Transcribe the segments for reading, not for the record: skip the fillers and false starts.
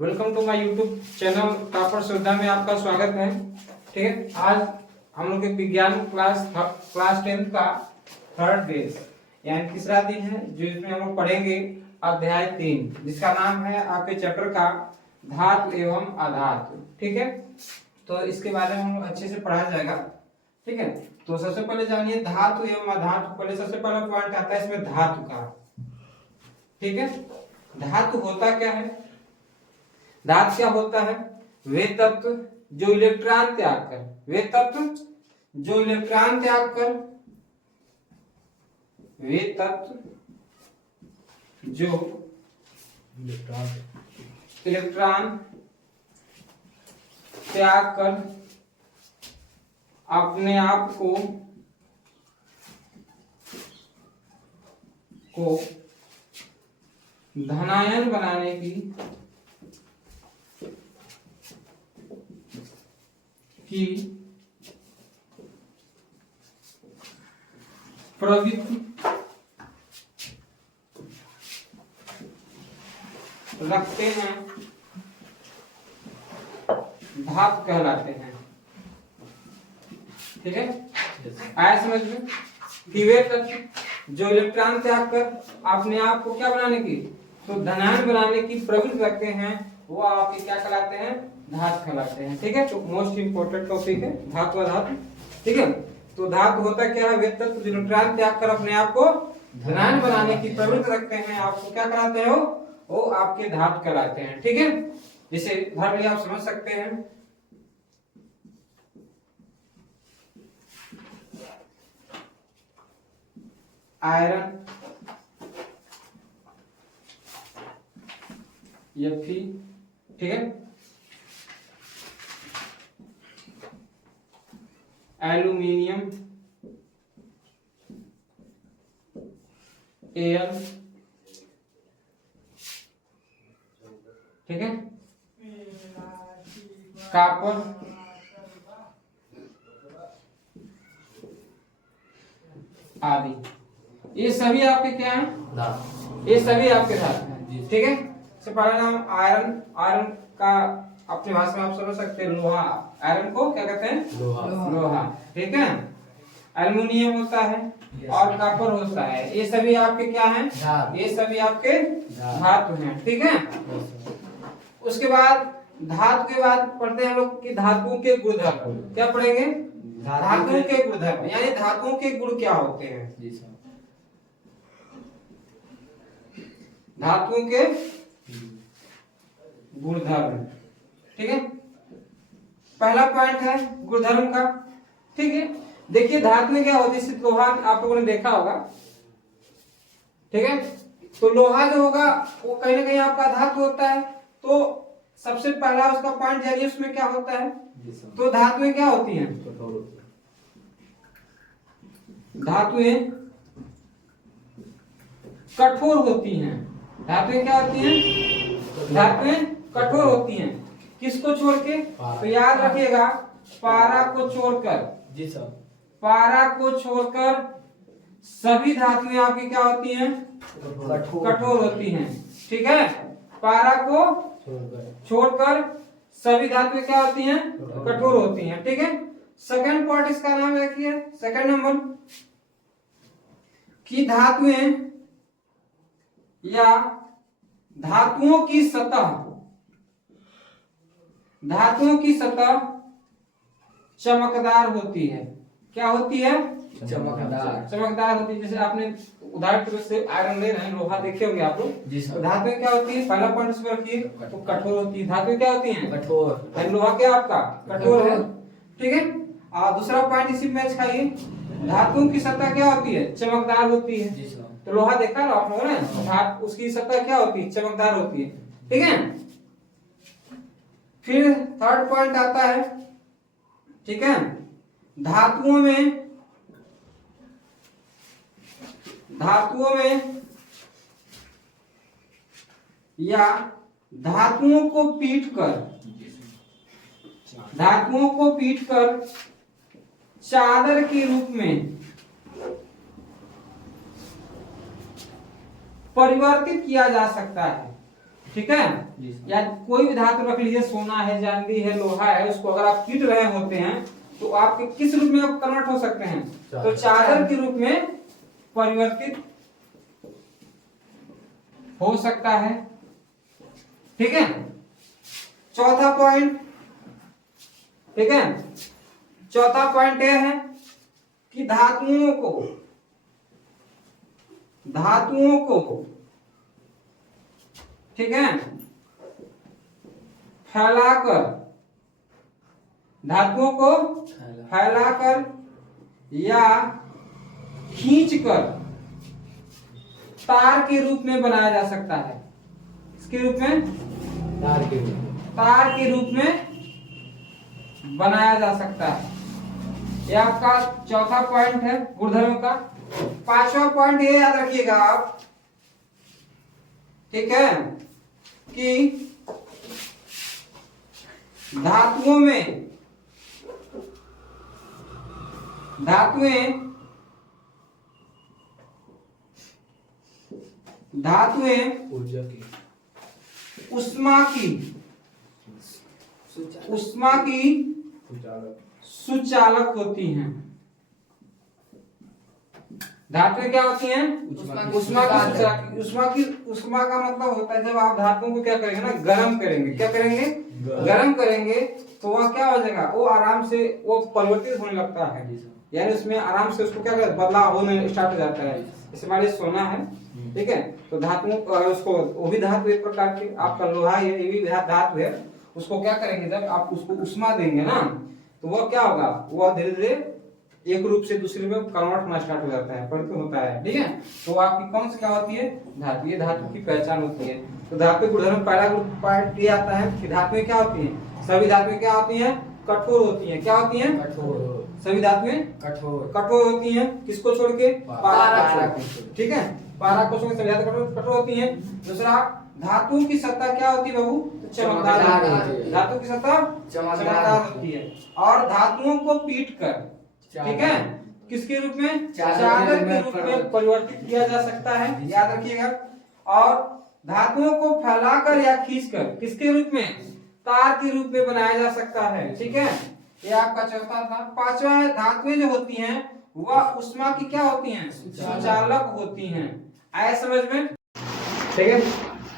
Welcome to my YouTube channel topper Shraddha में आपका स्वागत है। ठीक है, आज हम लोग के विज्ञान क्लास 10 का थर्ड डे यानी तीसरा दिन है, जो इसमें हम लोग पढ़ेंगे अध्याय 3, जिसका नाम है आपके चैप्टर का धातु एवं अधातु। ठीक है, तो इसके बारे में हम लोग अच्छे से पढ़ा जाएगा। ठीक है, तो सबसे पहले जानिए धातु एवं अधातु। पहले सबसे पहला पॉइंट आता है इसमें धातु का। ठीक है, धातु होता क्या है? धातु क्या होता है? वे तत्व जो इलेक्ट्रॉन त्याग कर, वे तत्व जो इलेक्ट्रॉन त्याग कर, वे तत्व जो इलेक्ट्रॉन त्याग कर अपने आप को धनायन बनाने की प्रवृत्ति रखते हैं, धातु कहलाते हैं। ठीक है, आया समझ में कि वे तत्व जो इलेक्ट्रॉन त्याग कर अपने आप को क्या बनाने की, तो धनायन बनाने की प्रवृत्ति रखते हैं, वो आपके क्या कहलाते हैं? धातु कहलाते हैं। ठीक है, तो मोस्ट इंपोर्टेंट टॉपिक है धातु अधातु। ठीक है, तो धातु होता क्या है? वे तत्व जो इलेक्ट्रॉन त्याग कर अपने आप को धनायन बनाने की प्रवृत्ति रखते हैं, आपको क्या कहलाते हैं? वो आपके धातु कहलाते हैं। ठीक है, जिसे धर्म आप समझ सकते हैं। आयरन, Fe, ठीक है, एल्यूमिनियम, Al, ठीक है, कॉपर, आदि, ये सभी आपके क्या हैं? ये सभी आपके धातु हैं। ठीक है, सबसे पहला नाम आयरन। आयरन का अपनी भाषा में आप समझ सकते हैं लोहा। आयरन को क्या कहते हैं? लोहा। ठीक है, एल्युमिनियम होता है और कॉपर होता है। ये सभी आपके क्या हैं? ये सभी आपके धातु हैं। ठीक है, उसके बाद धातु के बाद पढ़ते हैं हम लोग कि धातुओं के गुणधर्म। क्या पढ़ेंगे? धातुओं के गुणधर्म, यानी धातुओं के गुण क्या होते हैं? धातुओं के गुणधर्म। ठीक है, पहला पॉइंट है गुणधर्म का। ठीक है, देखिए धातु में क्या होती है? लोहा आप लोगों ने देखा होगा। ठीक है, तो लोहा जो होगा वो कहीं ना कहीं आपका धातु होता है। तो सबसे पहला उसका पॉइंट जानिए, उसमें क्या होता है? तो धातुएं क्या होती हैं? धातुएं कठोर होती हैं। धातुएं क्या होती हैं? धातुएं कठोर होती हैं। किसको छोड़ के? तो याद रखिएगा, पारा को छोड़कर, जी सर, पारा को छोड़कर सभी धातुएं आपकी क्या होती हैं? कठोर होती हैं। ठीक है, पारा को छोड़कर सभी धातुएं क्या होती हैं? कठोर होती हैं। ठीक है, सेकंड पॉइंट इसका नाम रखिए, सेकंड नंबर, कि धातुएं या धातुओं की सतह, धातुओं की सतह चमकदार होती है। क्या होती है? चमकदार। चमकदार होती है। जैसे आपने उदाहरण के रूप से आयरन ले रहे हैं, लोहा देखे होंगे आप लोग। तो धातुएं क्या होती है? पहला पॉइंट इस पर रखिए, तो कठोर होती है। धातुएं क्या होती हैं? कठोर। लोहा क्या आपका? कठोर है। ठीक है, और दूसरा पॉइंट इसी मैच खाइए, धातुओं की सतह क्या होती है? चमकदार होती है। तो लोहा देखा ना आप लोगों ने, तो उसकी सतह क्या होती है? चमकदार होती है। ठीक है, फिर थर्ड पॉइंट आता है, ठीक है, धातुओं में या धातुओं को पीट कर चादर के रूप में परिवर्तित किया जा सकता है। ठीक है। या कोई भी धातु रख लीजिए, सोना है, चांदी है, लोहा है, उसको अगर आप पीट रहे होते हैं तो आपके किस रूप में आप कन्वर्ट हो सकते हैं? तो चादर के रूप में परिवर्तित हो सकता है। ठीक है। चौथा पॉइंट, ठीक है, चौथा पॉइंट यह है कि धातुओं को ठीक है फैलाकर, धातुओं को फैलाकर या खींचकर तार के रूप में बनाया जा सकता है। इसके रूप में तार के रूप में बनाया जा सकता है। यह आपका चौथा पॉइंट है गुणधर्म का। पांचवा पॉइंट ये याद रखिएगा आप, ठीक है, कि धातुएं उष्मा की सुचालक होती हैं। धातुएं क्या होती हैं? उष्मा का मतलब होता है जब आप धातुओं को क्या करेंगे ना, गर्म करेंगे। क्या करेंगे? गर्म करेंगे तो वह क्या हो जाएगा, वो आराम से वो परिवर्तित होने लगता है, यानी उसमें आराम से उसको क्या कर बदलाव होने स्टार्ट हो जाता है। जैसे मान लीजिए सोना है, ठीक है, तो धातुओं उसको, वो भी धातु एक प्रकार की, आपका लोहा है ये भी धातु है, उसको क्या करेंगे जब आप उसको उष्मा देंगे ना तो वह क्या होगा, वह धीरे धीरे एक रूप से दूसरे में कन्वर्ट होना स्टार्ट हो जाता है, परिवर्तित होता है। ठीक है, तो आपकी कौन सी क्या होती है? धातु। ये धातु की पहचान होती है। तो धातु गुणधर्म पहला पार्ट ये आता है कि धातुएं क्या होती हैं? सभी धातुएं क्या होती हैं? कठोर होती हैं। क्या होती हैं? कठोर। सभी धातुएं कठोर होती हैं। किसको छोड़ के? पारा को। ठीक है, पारा को छोड़ के सभी धातुएं कठोर होती हैं। दूसरा, धातु की सत्ता क्या होती है बाबू? चमकदार होती है। धातु की सत्ता चमकदार होती है। और धातुओं को पीट कर, ठीक है, किसके रूप में? चादर के रूप में परिवर्तित किया जा सकता है, याद रखिएगा। और धातुओं को फैलाकर या खींचकर किसके रूप में? तार के रूप में बनाया जा सकता है। ठीक है, ये आपका चौथा था। पांचवा है, धातुएं जो होती हैं वह उष्मा की क्या होती हैं? सुचालक होती हैं। आया समझ में? ठीक है,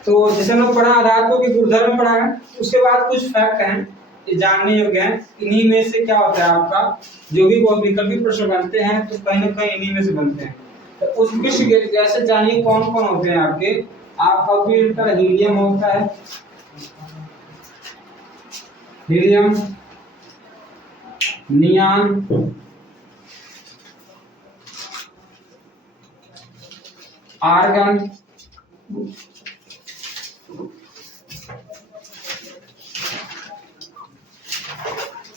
तो जैसे हम लोग पढ़ा धातुओं के गुणधर्म पढ़ा है, उसके बाद कुछ फैक्ट हैं जानने योग्य है। इन्हीं में से क्या होता है आपका, जो भी बहुत विकल्पित प्रश्न बनते हैं तो कहीं ना कहीं इन्हीं में से बनते हैं। तो उस विश्व जैसे जानिए कौन कौन होते हैं आपके। आपका उत्तर हीलियम होता है, हीलियम, नियान, आर्गन,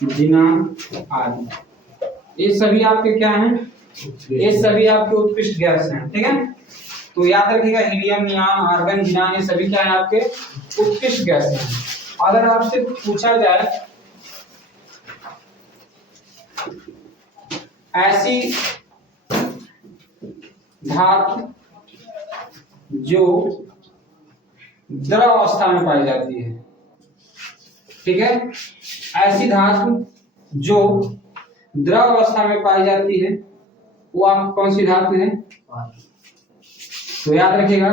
जिनान आदि। ये सभी आपके क्या हैं? ये सभी आपके उत्कृष्ट गैस हैं। ठीक है, तो याद रखिएगा हीलियम, नियान, आर्गन, जिनान ये सभी क्या है आपके? उत्कृष्ट गैस हैं। अगर आपसे पूछा जाए ऐसी धातु जो द्रव अवस्था में पाई जाती है, ठीक है, ऐसी धातु जो द्रव अवस्था में पाई जाती है वो आप कौन सी धातु है? तो याद रखिएगा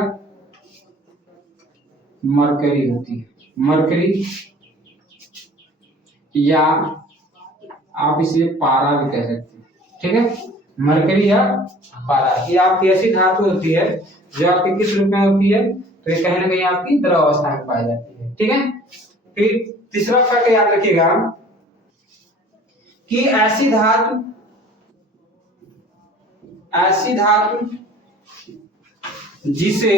मरकरी होती है। मरकरी, या आप इसे पारा भी कह सकते हैं। ठीक है, मरकरी या पारा, ये आपकी ऐसी धातु होती है जो आपके किस रूप में होती है? तो ये कहीं ना कहीं आपकी द्रव अवस्था में पाई जाती है। ठीक है, फिर तीसरा फैक्ट याद रखिएगा कि ऐसी धातु जिसे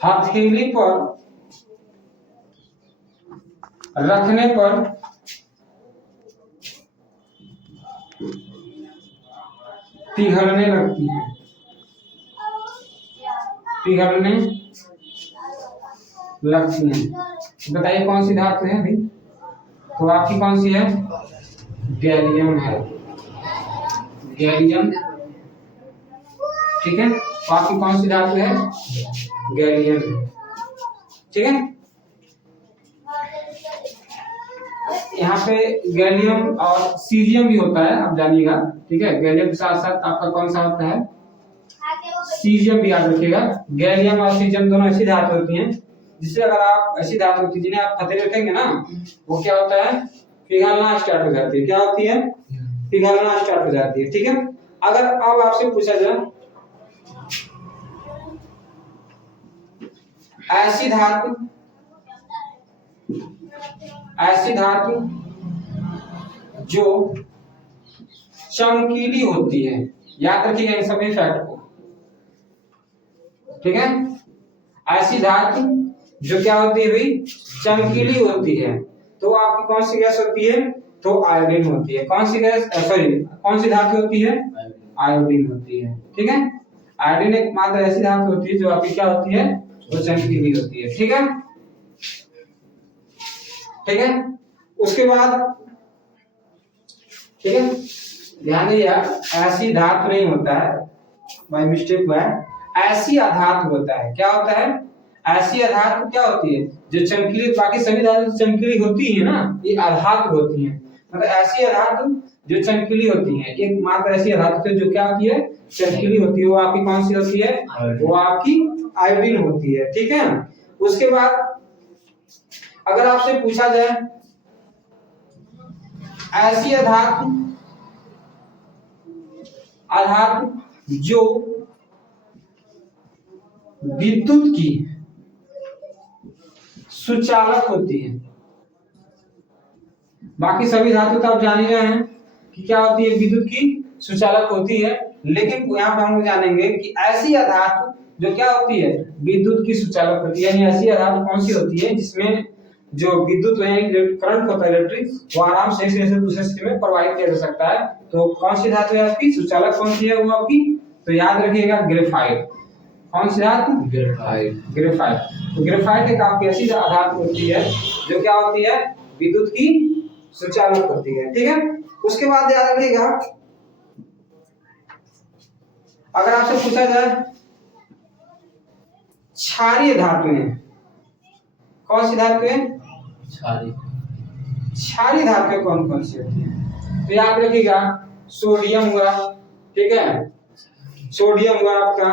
हथेली पर रखने पर पिघलने लगती है, पिघलने लगती है। बताइए कौन सी धातु है अभी? तो आपकी कौन सी है? गैलियम है। गैलियम ठीक है, तो आपकी कौन सी धातु है? गैलियम। ठीक है, यहाँ पे गैलियम और सीजियम भी होता है, आप जानिएगा। ठीक है, गैलियम के साथ साथ आपका कौन सा होता है? सीजियम भी याद रखिएगा। गैलियम और सीजियम दोनों ऐसी धातु होती हैं जिससे अगर आप ऐसी धातु होती है जिन्हें आप खतरे रखेंगे ना, वो क्या होता है? पिघलना स्टार्ट हो जाती है। क्या होती है? पिघलना स्टार्ट हो जाती है। ठीक है, अगर अब आपसे पूछा जाए ऐसी धातु जो चमकीली होती है, याद रखिएगा इन सभी फैक्ट को। ठीक है, ऐसी धातु जो क्या होती है भाई? चमकीली होती है, तो आपकी कौन सी गैस होती है? तो आयोडीन होती है। कौन सी गैस, सॉरी कौन सी धातु होती है? आयोडीन होती है। ठीक है, आयोडीन एक मात्र ऐसी धातु होती है जो आपकी क्या होती है? वो चमकीली होती है। ठीक है, ठीक है, उसके बाद ठीक है, ध्यान दीजिए, ऐसी धातु नहीं होता है, बाय मिस्टेक हुआ है, ऐसी अधातु होता है। क्या होता है? ऐसी अधातु क्या होती है? जो चमकीली, बाकी सभी धातु चमकीली होती है ना, ये अधातु होती है। मतलब ऐसी अधातु जो चमकीली होती है, एक मात्र ऐसी अधातु जो क्या होती है? चमकीली होती है। वो आपकी कौन सी होती है? वो आपकी आयोडीन होती है। ठीक है, उसके बाद अगर आपसे पूछा जाए ऐसी अधातु जो विद्युत की सुचालक होती है, बाकी सभी धातु तो आप जान ही रहे हैं कि क्या होती है? विद्युत की सुचालक होती है, लेकिन यहाँ पे हम लोग जानेंगे कि ऐसी धातु जो क्या होती है? विद्युत की सुचालक होती है। यानी ऐसी धातु कौन सी होती है जिसमें जो विद्युत करंट होता है इलेक्ट्रिक, वो आराम से एक सिरे से दूसरे सिरे में प्रवाहित किया जा सकता है। तो कौन सी धातु है आपकी? सुचालक कौन सी है वो आपकी? तो याद रखिएगा, ग्रेफाइट। कौन सी धातु? ग्रेफाइट। तो ग्रेफाइट एक आपकी ऐसी धातु होती है जो क्या होती है? विद्युत की सुचालक होती है। ठीक है, उसके बाद याद रखिएगा, अगर आपसे पूछा जाए क्षारीय धातुएं, कौन सी धातु है? क्षारीय धातुएं कौन कौन सी होती है? तो याद रखिएगा, सोडियम हुआ, ठीक है, सोडियम हुआ आपका,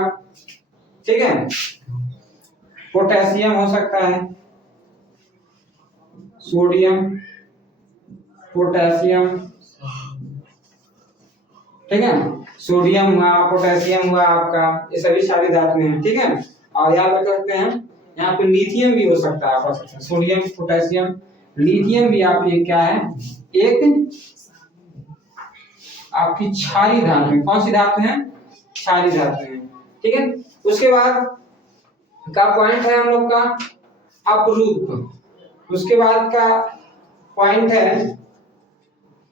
ठीक है, पोटेशियम हो सकता है, सोडियम, पोटेशियम, ठीक है, सोडियम हुआ, पोटेशियम हुआ आपका, ये सभी क्षारीय धातुएं हैं। ठीक है, और याद रख सकते हैं यहाँ पे लिथियम भी हो सकता है आपका, सोडियम, पोटेशियम, लिथियम भी आपकी क्या है? एक आपकी क्षारीय धातु है। कौन सी धातु है? क्षारीय धातु है। ठीक है, उसके बाद का पॉइंट है हम लोग का अपरूप। उसके बाद का पॉइंट है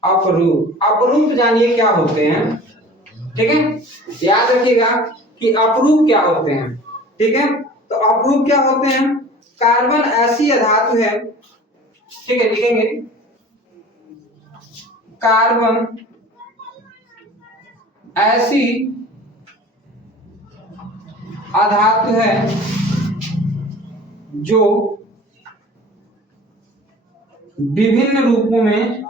अपरूप। अपरूप जानिए क्या होते हैं। ठीक है, याद रखिएगा कि अपरूप क्या होते हैं। ठीक है, तो अपरूप क्या होते हैं? कार्बन ऐसी धातु है, ठीक है, लिखेंगे, कार्बन ऐसी अधातु है जो विभिन्न रूपों में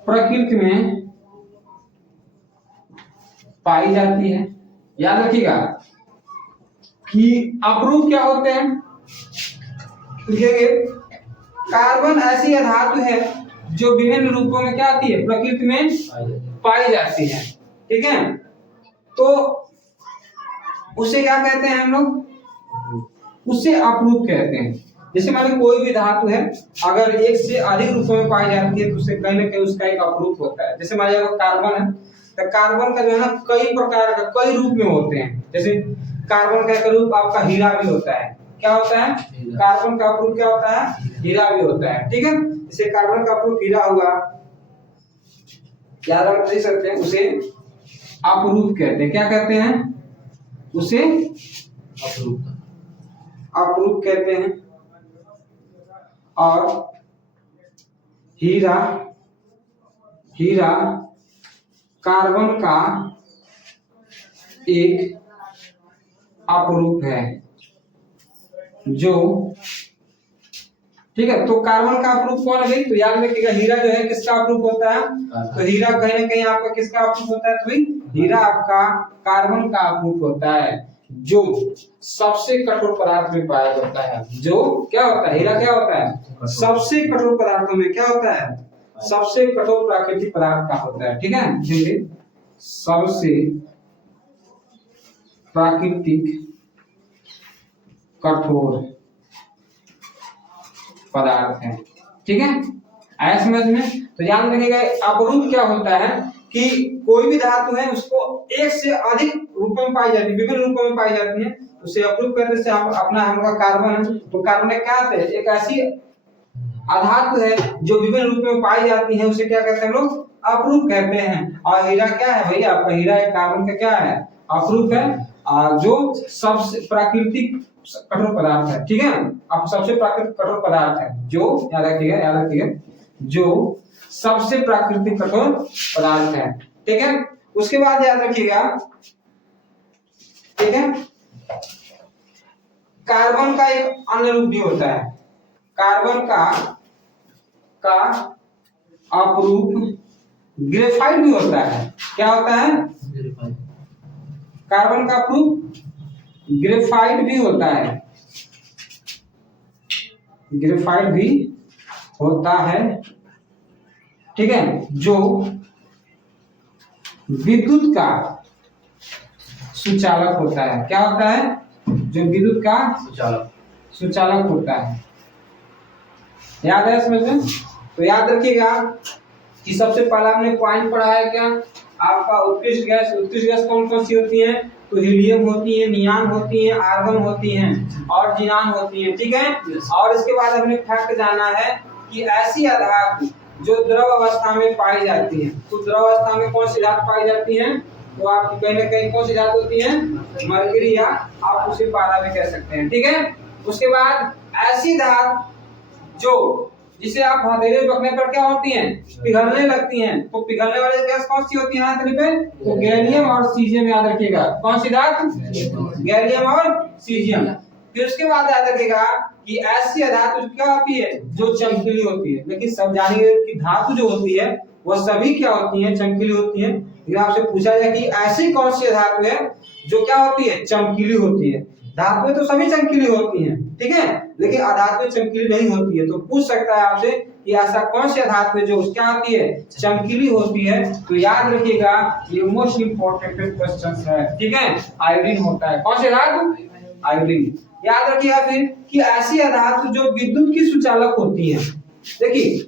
प्रकृति में पाई जाती है। याद रखिएगा कि अपरूप क्या होते हैं, लिखेंगे, कार्बन ऐसी धातु है जो विभिन्न रूपों में क्या आती है? प्रकृति में पाई जाती है। ठीक है, तो उसे क्या कहते हैं हम लोग? उसे अपरूप कहते हैं। जैसे मान लो कोई भी धातु है, अगर एक से अधिक रूपों में पाई जाती है तो उसे कहीं ना कहीं उसका एक अपरूप होता है। जैसे मान लीजिए कार्बन है, तो कार्बन का जो है ना कई प्रकार का, कई रूप में होते हैं। जैसे कार्बन का एक रूप आपका हीरा भी होता है। क्या होता है? कार्बन का अपरूप क्या होता है? हीरा भी होता है। ठीक है, जैसे कार्बन का अपरूप हीरा हुआ, याद रख सकते हैं, उसे अपरूप कहते हैं। क्या कहते हैं? उसे अपरूप कहते हैं। और हीरा कार्बन का एक अपरूप है जो, ठीक है। तो कार्बन का अपरूप कौन है? तो याद रखिएगा हीरा जो है किसका अपरूप होता है? तो हीरा कहीं ना कहीं आपका किसका अपरूप होता है? तो भाई हीरा आपका कार्बन का अपरूप होता है जो सबसे कठोर पदार्थ में पाया जाता है। जो क्या होता है? हीरा क्या होता है? सबसे कठोर पदार्थों में क्या होता है? सबसे कठोर प्राकृतिक पदार्थ का होता है, ठीक है। सबसे प्राकृतिक कठोर पदार्थ है, ठीक है। आया समझ में? तो याद रखिएगा अपरूप क्या होता है कि कोई भी धातु है उसको एक से अधिक रूपों में पाई जाती है, विभिन्न रूपों में पाई जाती है, उसे अपरूप कहते हैं। अपना हमका कार्बन है, तो कार्बन क्या है? एक ऐसी अधातु है जो विभिन्न रूपों में पाई जाती है, उसे क्या कहते हैं हम लोग? अपरूप कहते हैं। और हीरा क्या है भैया? आपका हीरा एक कार्बन का क्या है? अपरूप है, जो सबसे प्राकृतिक कठोर पदार्थ है, ठीक है। अब सबसे प्राकृतिक कठोर पदार्थ है जो, याद रखिएगा जो सबसे प्राकृतिक कठोर पदार्थ है, ठीक है। उसके बाद याद रखिएगा, ठीक है, कार्बन का एक अन्य रूप भी होता है। कार्बन का अपरूप ग्रेफाइट भी होता है। क्या होता है? कार्बन का अपरूप ग्रेफाइट भी होता है, ग्रेफाइट भी होता है, ठीक है, जो विद्युत का सुचालक होता है। क्या होता है? जो विद्युत का सुचालक होता है। याद है समझ में? तो याद रखिएगा कि सबसे पहला हमने पॉइंट पढ़ा है क्या? आपका उत्कृष्ट गैस। उत्कृष्ट गैस कौन कौन सी होती है? तो हीलियम होती है, नियान होती है, आर्गन होती है और जिनान होती है, ठीक है। और इसके बाद हमने फैक्ट जाना है कि ऐसी धातु जो द्रव अवस्था में पाई जाती है, तो द्रव अवस्था में कौन सी धातु पाई जाती है? तो आपकी कहीं ना कहीं कौन सी धातु होती है? मरकरी, या आप उसे पारा भी कह सकते हैं, ठीक है। उसके बाद ऐसी धातु जो जिसे आप हथेली पकड़ने पर क्या होती हैं? पिघलने लगती हैं। तो पिघलने वाली गैस कौन सी होती है हथेली पे? तो गैलियम और सीजियम। याद रखिएगा कौन सी धातु? गैलियम और सीजियम। फिर उसके बाद याद रखिएगा कि ऐसी धातु क्या होती है? जो चमकीली होती है। लेकिन सब जानिए कि धातु जो होती है वह सभी क्या होती है? चमकीली होती है। लेकिन आपसे पूछा जाए कि ऐसी कौन सी धातु है जो क्या होती है? चमकीली होती है। धातुएं तो सभी चमकीली होती हैं, ठीक है, लेकिन अधातुएं चमकीली नहीं होती है। तो पूछ सकता है आपसे कि ऐसा कौन सी धातु है जो क्या होती है? चमकीली होती है। तो याद रखिएगा ये मोस्ट इंपोर्टेंट क्वेश्चन है, ठीक है। आयोडीन होता है। कौन सी धातु? आयोडीन। याद रखिएगा फिर कि ऐसी धातु जो विद्युत की सुचालक होती है। देखिए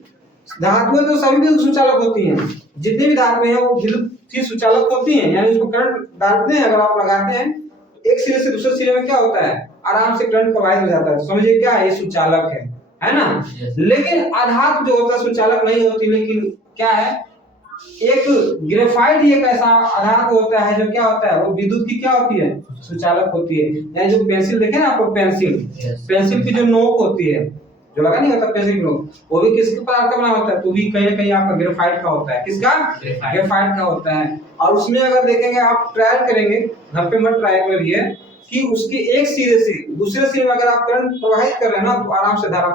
धातुएं तो सभी विद्युत सुचालक होती हैं, जितनी भी धातुएं हैं वो विद्युत की सुचालक होती हैं, यानी उसको करंट डालते हैं, अगर आप लगाते हैं एक सिरे से दूसरे सिरे में क्या होता है? आराम से करंट प्रवाहित हो जाता है। समझिए क्या है? ये सुचालक है ना। लेकिन अधातु जो होता है सुचालक नहीं होती, लेकिन क्या है? एक ग्रेफाइट एक ऐसा अधातु होता है जो क्या होता है? वो विद्युत की क्या होती है? सुचालक होती है। यानी जो पेंसिल देखे ना आपको, पेंसिल की जो नोक होती है, जो लगा नहीं होता पेंसिल की नोक, वो भी किसके पदार्थ का बना होता है? तो भी कहीं ना कहीं आपका ग्रेफाइट का होता है। किसका? ग्रेफाइट का होता है। और उसमें अगर देखेंगे आप, ट्रायल करेंगे, घर पे मत ट्राई करिए, कि उसके एक सिरे से दूसरे सिरे में अगर आप करंट प्रवाहित कर रहे हैं ना, तो आराम से धारा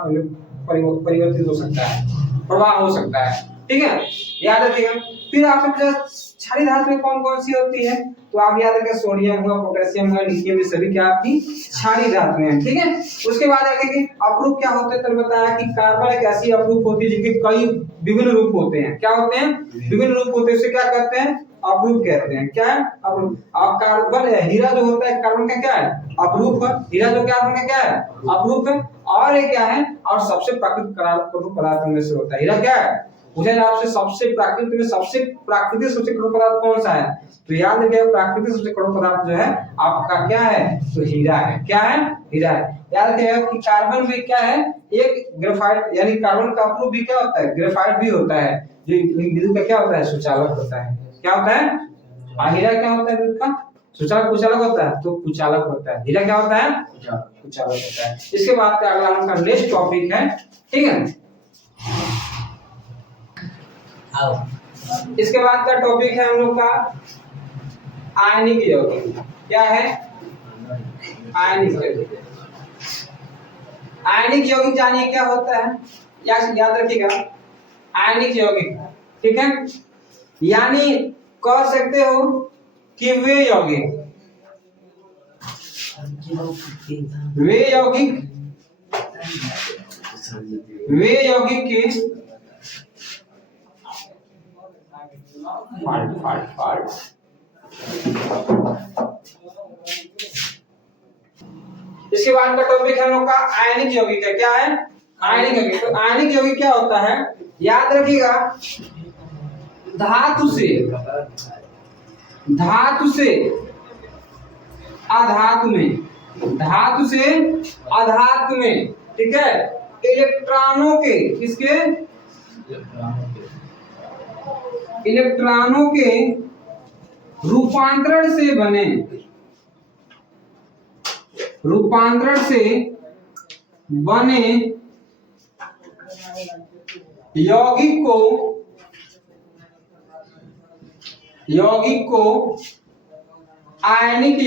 परिवर्तित हो सकता है, प्रवाह हो सकता है, ठीक है। याद रखिएगा। फिर आपके क्षारीय धातुएं कौन कौन सी होती है? तो आप याद रखें सोडियम हुआ, पोटेशियम हुआ, लिथियम, ये सभी क्या आपकी क्षारीय धातुएं हैं, ठीक है। उसके बाद देखेंगे अपरूप क्या होते हैं। तो बताया कि कार्बन एक ऐसी अपरूप होती है जिनके कई विभिन्न रूप होते हैं। क्या होते हैं? विभिन्न रूप होते हैं। उसे क्या कहते हैं? अपरूप कहते हैं। क्या है? अपरूप। अब कार्बन है, हीरा जो होता है कार्बन का क्या है? अपरूप है। हीरा जो कार्बन का क्या है? अपरूप है। और ये क्या है? और सबसे प्राकृतिक पदार्थों में से होता है। हीरा क्या है? मुझे आपसे सबसे प्राकृतिक सबसे कठोर पदार्थ कौन सा है? तो याद रखिए प्राकृतिक सबसे कठोर पदार्थ जो है आपका क्या है? तो हीरा है। क्या है? हीरा है। याद रखिएगा कि कार्बन भी क्या है? एक ग्रेफाइट, यानी कार्बन का अपरूप भी क्या होता है? ग्रेफाइट भी होता है, जो विद्युत का क्या होता है? सुचालक होता है। क्या होता है? हीरा क्या होता है? विद्युत का सुचालक कुचालक होता है, तो कुचालक होता है। हीरा क्या होता है? कुचालक होता है। इसके बाद का अगला हमारा नेक्स्ट टॉपिक है, ठीक है। इसके बाद का टॉपिक है हम लोग का आयनिक यौगिक। क्या है? आयनिक यौगिक। आयनिक यौगिक जानिए क्या होता है, याद रखिएगा। आयनिक यौगिक, ठीक है, यानी कह सकते हो कि वे यौगिक के इसके बाद का टॉपिक है हम लोग का आयनिक यौगिक है। क्या है? आयनिक यौगिक। तो आयनिक यौगिक क्या होता है, याद रखिएगा। धातु से अधातु में, धातु से अधातु में, ठीक है, इलेक्ट्रॉनों के, किसके? इलेक्ट्रॉनों के रूपांतरण से बने यौगिक को आयनिक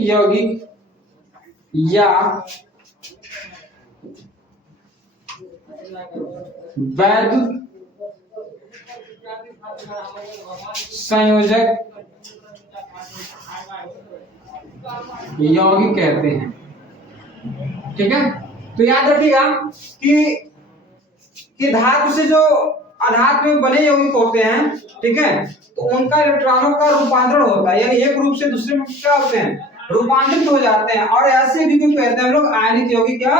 यौगिक या वैद्युत संयोजक यौगिक कहते हैं। ठीक है, तो याद रखिएगा कि धातु से जो अधातु में बने यौगिक होते हैं, ठीक है, तो उनका इलेक्ट्रॉनों का रूपांतरण होता है, यानी एक रूप से दूसरे में क्या होते हैं, रूपांतरित हो जाते हैं। और ऐसे भी क्यों कहते हैं हम लोग आयनिक यौगिक या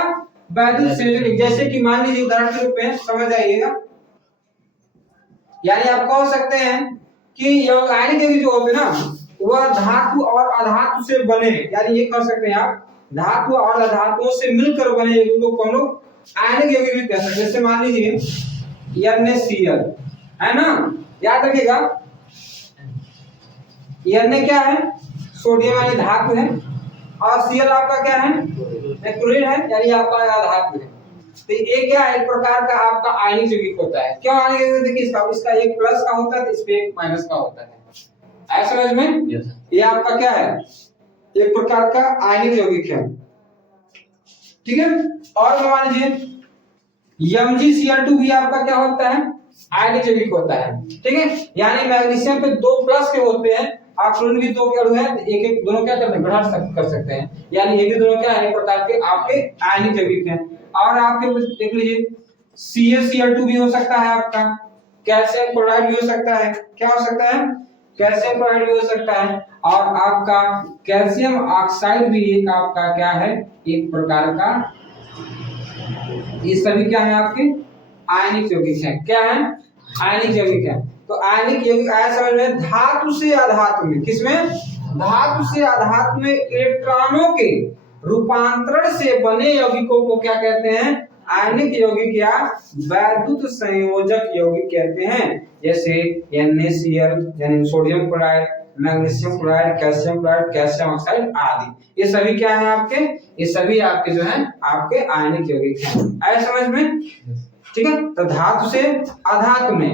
वैद्युत संयोजक। जैसे कि मान लीजिए उदाहरण के रूप में समझ आइएगा, यानी आप कह सकते हैं कि आयनिक यौगिक जो होते हैं ना, वह धातु और अधातु से बने, यानी ये कह सकते हैं आप धातु और अधातुओं से मिलकर बने यौगिकों को हम लोग आयनिक यौगिक भी कह सकते हैं। जैसे मान लीजिए NaCl है ना, याद रखिएगा। Na क्या है? सोडियम यानी धातु है, और Cl आपका क्या है? क्लोरीन है, यानी आपका धातु है। तो ये क्या है? एक प्रकार का आपका आयनिक यौगिक होता है। क्यों आयनिक यौगिक? देखिए इसका एक प्लस का होता है, तो इस पे एक माइनस का होता है। ऐसा समझ में? ये आपका क्या है? एक प्रकार का आयनिक यौगिक है। ठीक है, और मान लीजिए MgCl2 भी आपका क्या होता है? आयनिक यौगिक होता है। ठीक है, यानी मैग्नीशियम पे 2 प्लस के होते हैं, और क्लोरीन भी 2 के अणु है, एक एक दोनों क्या करते हैं? ग्रहण कर सकते हैं, यानी ये भी दोनों क्या है? एक प्रकार के आपके आयनिक यौगिक हैं। और आपके देख लीजिए CaCl2 भी हो सकता है आपका, कैल्शियम क्लोराइड भी हो सकता है। क्या हो सकता है? कैल्शियम क्लोराइड भी हो सकता है, और आपका कैल्शियम ऑक्साइड भी एक आपका क्या है? एक प्रकार का, ये सभी क्या है? आपके आयनिक यौगिक हैं। क्या है? आयनिक यौगिक है। तो आयनिक यौगिक आया समझ में? धातु से अधातु में, किसमें? धातु से अधातु में इलेक्ट्रॉनों के रूपांतरण से बने यौगिकों को क्या कहते हैं? आयनिक यौगिक या वैद्युत संयोजक यौगिक कहते हैं। जैसे NaCl यानी sodium chloride, magnesium chloride, calcium chloride, calcium oxide आदि, ये सभी क्या है आपके? ये सभी आपके जो है आपके आयनिक यौगिक हैं। आया समझ में? ठीक है, तो धातु से अधातु में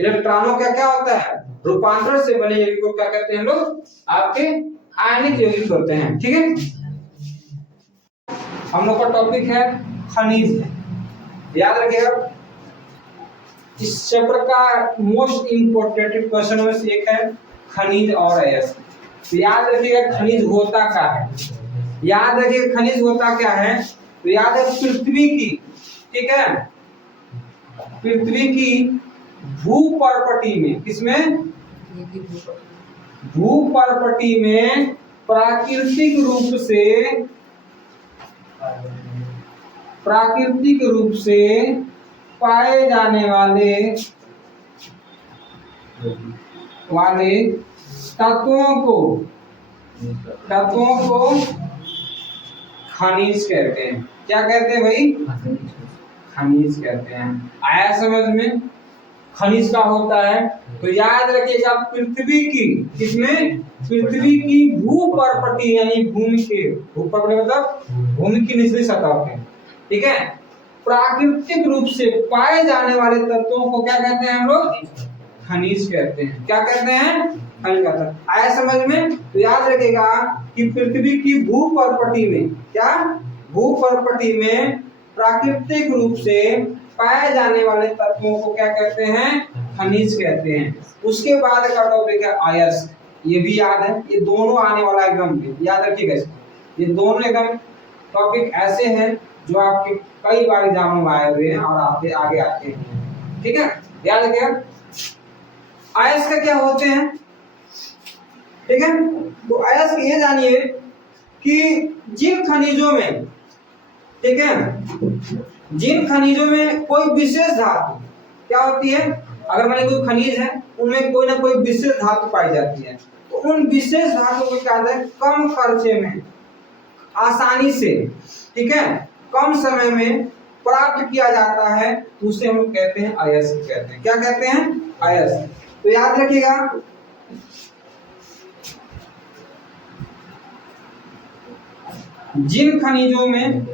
इलेक्ट्रॉनों का क्या होता है? रूपांतरण से बने यौगिक को क्या कहते हैं हम लोग? आपके आयनिक यौगिक होते हैं। ठीक है, हम लोग का टॉपिक है खनिज। याद रखिएगा, इस चैप्टर का मोस्ट इंपोर्टेंट क्वेश्चन में से एक है खनिज और अयस्क। तो याद रखिएगा खनिज होता क्या है, याद रखिएगा खनिज होता क्या है। तो याद है पृथ्वी की, ठीक है, पृथ्वी की भूपर्पटी में, किसमें? भूपर्पटी में प्राकृतिक रूप से पाए जाने वाले तत्वों को खनिज कहते हैं। क्या कहते हैं भाई? खनिज कहते हैं। आया समझ में? खनिज का होता है, तो याद रखिएगा पृथ्वी की, किसमें? पृथ्वी की भूपर्पटी यानी भूमि के, भूपर्पटी मतलब भूमि की निचली सतह पे, ठीक है, प्राकृतिक रूप से पाए जाने वाले तत्वों को क्या कहते हैं हम लोग? खनिज कहते हैं। क्या कहते हैं? खनिज कहते हैं। आया समझ में? तो याद रखिएगा कि पृथ्वी की भूपर्पटी में, क्या भूपर्पटी में प्राकृतिक रूप से पाए जाने वाले तत्वों को क्या कहते हैं? खनिज कहते हैं। उसके बाद का टॉपिक है अयस्क। ये भी याद है, ये दोनों आने वाला एकदम याद रखिएगा। ये दोनों एकदम टॉपिक ऐसे हैं जो आपके कई बार एग्जाम में आए हुए हैं और आते आगे आते हैं। ठीक है, याद रखिएगा। अयस्क क्या होते हैं? ठीक है, तो अयस्क ये जानिए कि जिन खनिजों में, ठीक है, जिन खनिजों में कोई विशेष धातु क्या होती है, अगर मान कोई खनिज है उनमें कोई ना कोई विशेष धातु पाई जाती है, तो उन विशेष धातु को क्या है, कम खर्चे में आसानी से, ठीक है, कम समय में प्राप्त किया जाता है, तो उसे हम कहते हैं अयस्क कहते हैं। क्या कहते हैं? अयस्क। तो याद रखिएगा जिन खनिजों में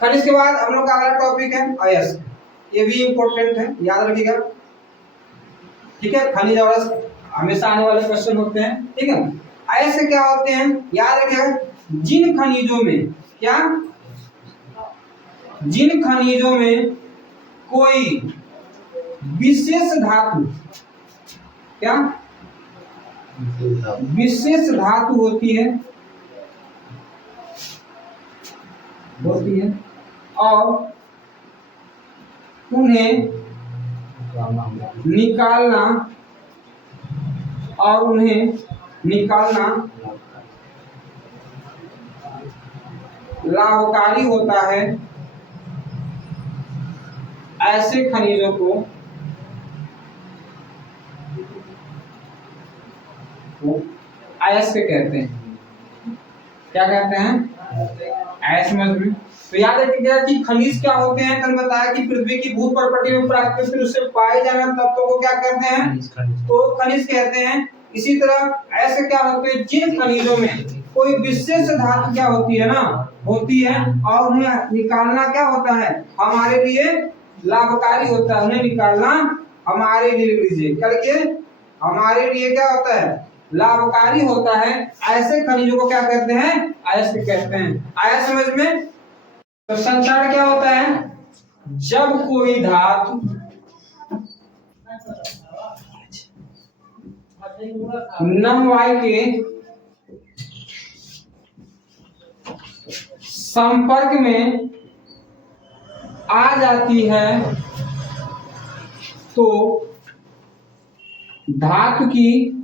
खनिज के बाद हम लोग का अगला टॉपिक है अयस्क। ये भी इंपॉर्टेंट है, याद रखिएगा। ठीक है, खनिज और अयस्क हमेशा आने वाले क्वेश्चन होते हैं। ठीक है, अयस्क क्या होते हैं? याद रखिएगा जिन खनिजों में, क्या, जिन खनिजों में कोई विशेष धातु, क्या, विशेष धातु होती है और उन्हें निकालना लाभकारी होता है, ऐसे खनिजों को अयस्क कहते हैं। क्या कहते हैं? अयस्क। में तो याद रखिएगा कि खनिज क्या होते हैं, कल बताया कि पृथ्वी की भूपर्पटी में प्राकृतिक रूप से पाए जाने वाले तत्वों को क्या कहते हैं? तो खनिज कहते हैं। इसी तरह ऐसे क्या होते हैं, जिन खनिजों में कोई विशेष धातु क्या होती है ना, होती है और उन्हें निकालना क्या होता है, हमारे लिए लाभकारी होता है। उन्हें निकालना हमारे लिए, लीजिए क्या लिखिए, हमारे लिए क्या होता है, लाभकारी होता है। ऐसे खनिजों को क्या कहते हैं? अयस्क कहते हैं। आया समझ में? तो संचार क्या होता है? जब कोई धातु नमवाय के संपर्क में आ जाती है तो धातु की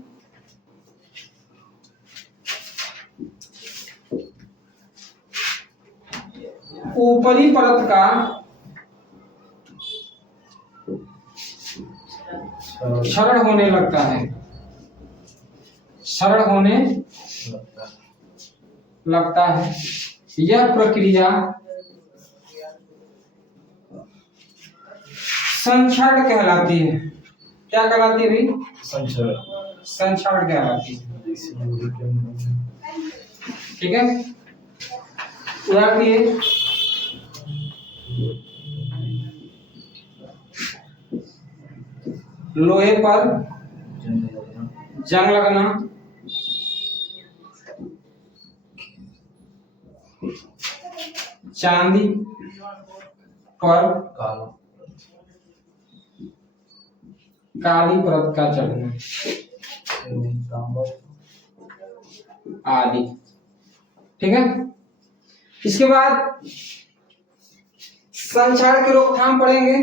ऊपरी परत का क्षरण होने लगता है, क्षरण होने लगता है। यह प्रक्रिया संक्षरण कहलाती है। क्या कहलाती है भाई? संक्षरण कहलाती है। ठीक है, उदाहरण के लिए लोहे पर जंग लगना, चांदी पर काली परत का चढ़ना आदि। ठीक है, इसके बाद संक्षारण की रोकथाम पढ़ेंगे।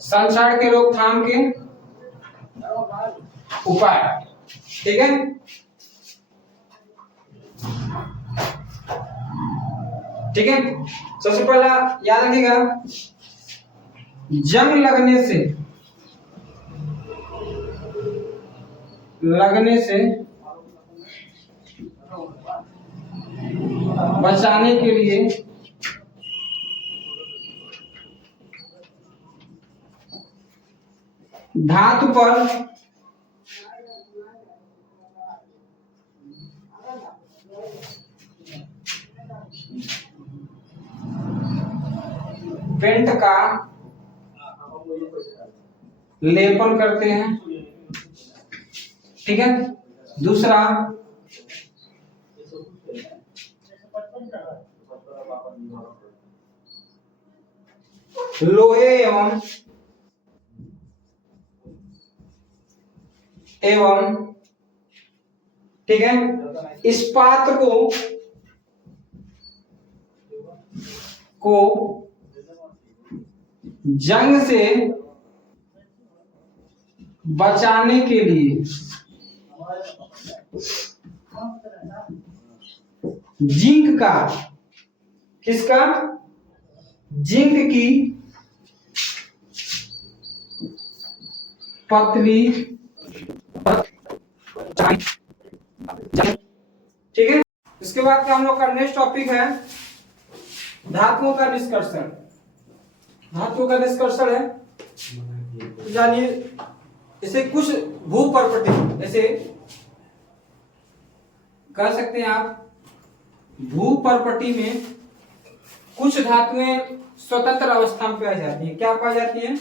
संक्षारण के रोकथाम के उपाय। ठीक है, ठीक है, सबसे पहला याद रखिएगा, जंग लगने से बचाने के लिए धातु पर पेंट का लेपन करते हैं। ठीक है। दूसरा, लोहे एवं ठीक है इस्पात को जंग से बचाने के लिए जिंक का, किसका, जिंक की पतली, ठीक है। इसके बाद का हम लोग का नेक्स्ट टॉपिक है धातुओं का निष्कर्षण। धातुओं का निष्कर्षण है, जानिए इसे कुछ भू प्रॉपर्टी ऐसे कह सकते हैं आप। भू प्रॉपर्टी में कुछ धातुएं स्वतंत्र अवस्था में पाई जाती हैं। क्या पाई जाती हैं?